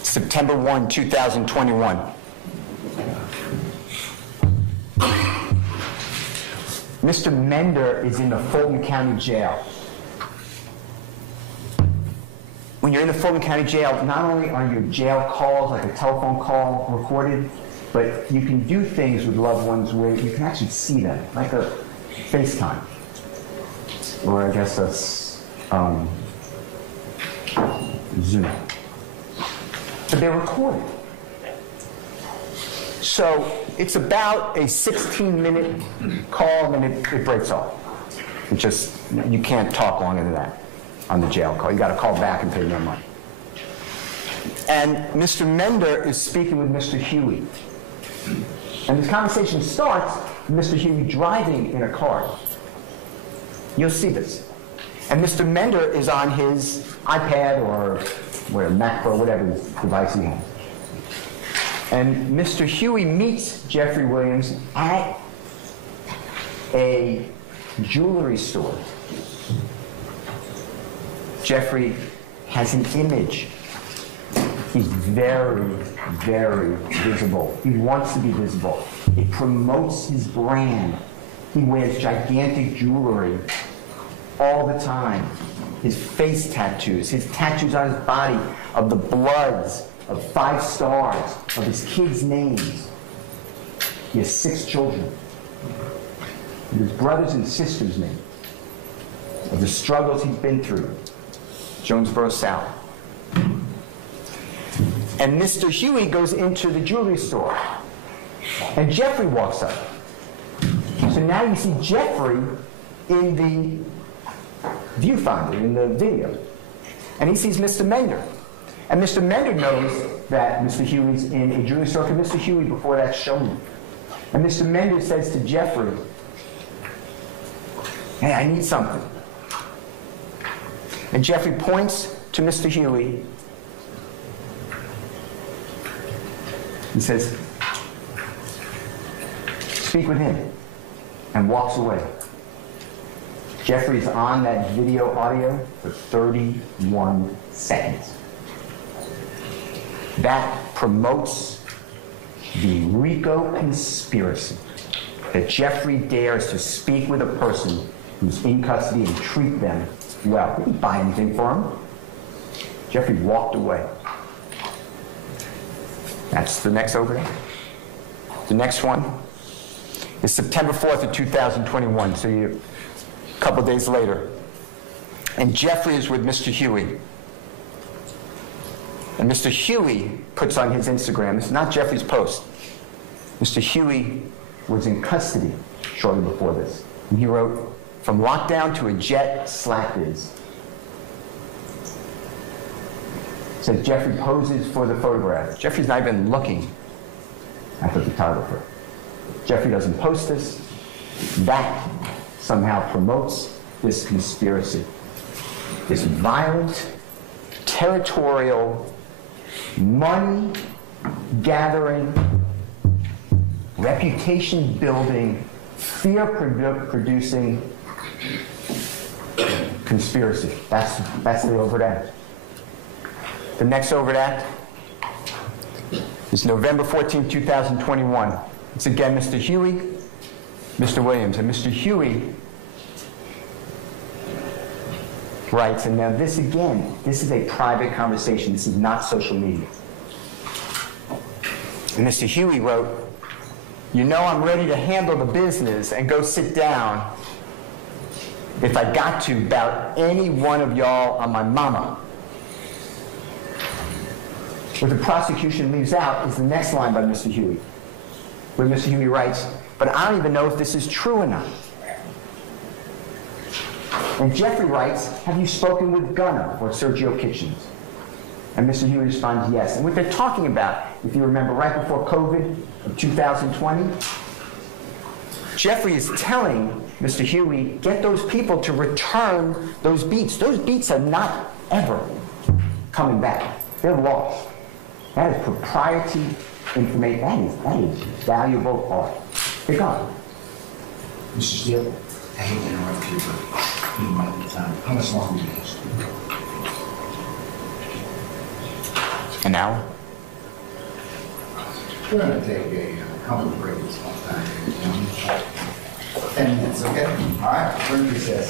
September 1, 2021. Mr. Mender is in the Fulton County Jail. When you're in the Fulton County Jail, not only are your jail calls, like a telephone call, recorded, but you can do things with loved ones where you can actually see them, like a FaceTime. Or I guess that's Zoom. But they're recorded. So it's about a 16-minute call, and then it breaks off. It just, you can't talk longer than that on the jail call. You got to call back and pay more money. And Mr. Mender is speaking with Mr. Huey. And this conversation starts with Mr. Huey driving in a car. You'll see this. And Mr. Mender is on his iPad or Mac or whatever device he has. And Mr. Huey meets Jeffery Williams at a jewelry store. Jeffrey has an image. He's very, very visible. He wants to be visible. It promotes his brand. He wears gigantic jewelry all the time. His face tattoos, his tattoos on his body of the bloods, of 5 stars, of his kids' names. He has 6 children. And his brothers and sisters' names. Of the struggles he's been through. Jonesboro South. And Mr. Huey goes into the jewelry store. And Jeffrey walks up. So now you see Jeffrey in the viewfinder, in the video. And he sees Mr. Mender. And Mr. Mender knows that Mr. Huey's in a jewelry store, because Mr. Huey before that showed him. And Mr. Mender says to Jeffrey, hey, I need something. And Jeffrey points to Mr. Huey. He says, speak with him, and walks away. Jeffrey's on that video audio for 31 seconds. That promotes the RICO conspiracy, that Jeffrey dares to speak with a person who's in custody and treat them well. He didn't buy anything for him. Jeffrey walked away. That's the next overt. The next one is September 4th of 2021, so a couple days later. And Jeffrey is with Mr. Huey. And Mr. Huey puts on his Instagram, it's not Jeffrey's post. Mr. Huey was in custody shortly before this. And he wrote, "From lockdown to a jet, slack is." Says Jeffrey poses for the photograph. Jeffrey's not even looking at the photographer. Jeffrey doesn't post this. That somehow promotes this conspiracy. This violent, territorial, money-gathering, reputation-building, fear-producing conspiracy. That's the overt act. The next overt act is November 14, 2021. It's again Mr. Huey, Mr. Williams. And Mr. Huey writes, and now this again, this is a private conversation. This is not social media. And Mr. Huey wrote, "You know I'm ready to handle the business and go sit down if I got to about any one of y'all on my mama." What the prosecution leaves out is the next line by Mr. Huey, where Mr. Huey writes, "But I don't even know if this is true or not." And Jeffrey writes, "Have you spoken with Gunnar or Sergio Kitchens?" And Mr. Huey responds, "Yes." And what they're talking about, if you remember, right before COVID of 2020, Jeffrey is telling Mr. Huey, get those people to return those beats. Those beats are not ever coming back. They're lost. That is proprietary information. That is valuable art. They're gone. Mr. Steele, I hate to interrupt you, but you might be time. How much longer do you have? An hour? We're going to take a couple of breaks one time. 10 minutes, okay? All right, we're in recess.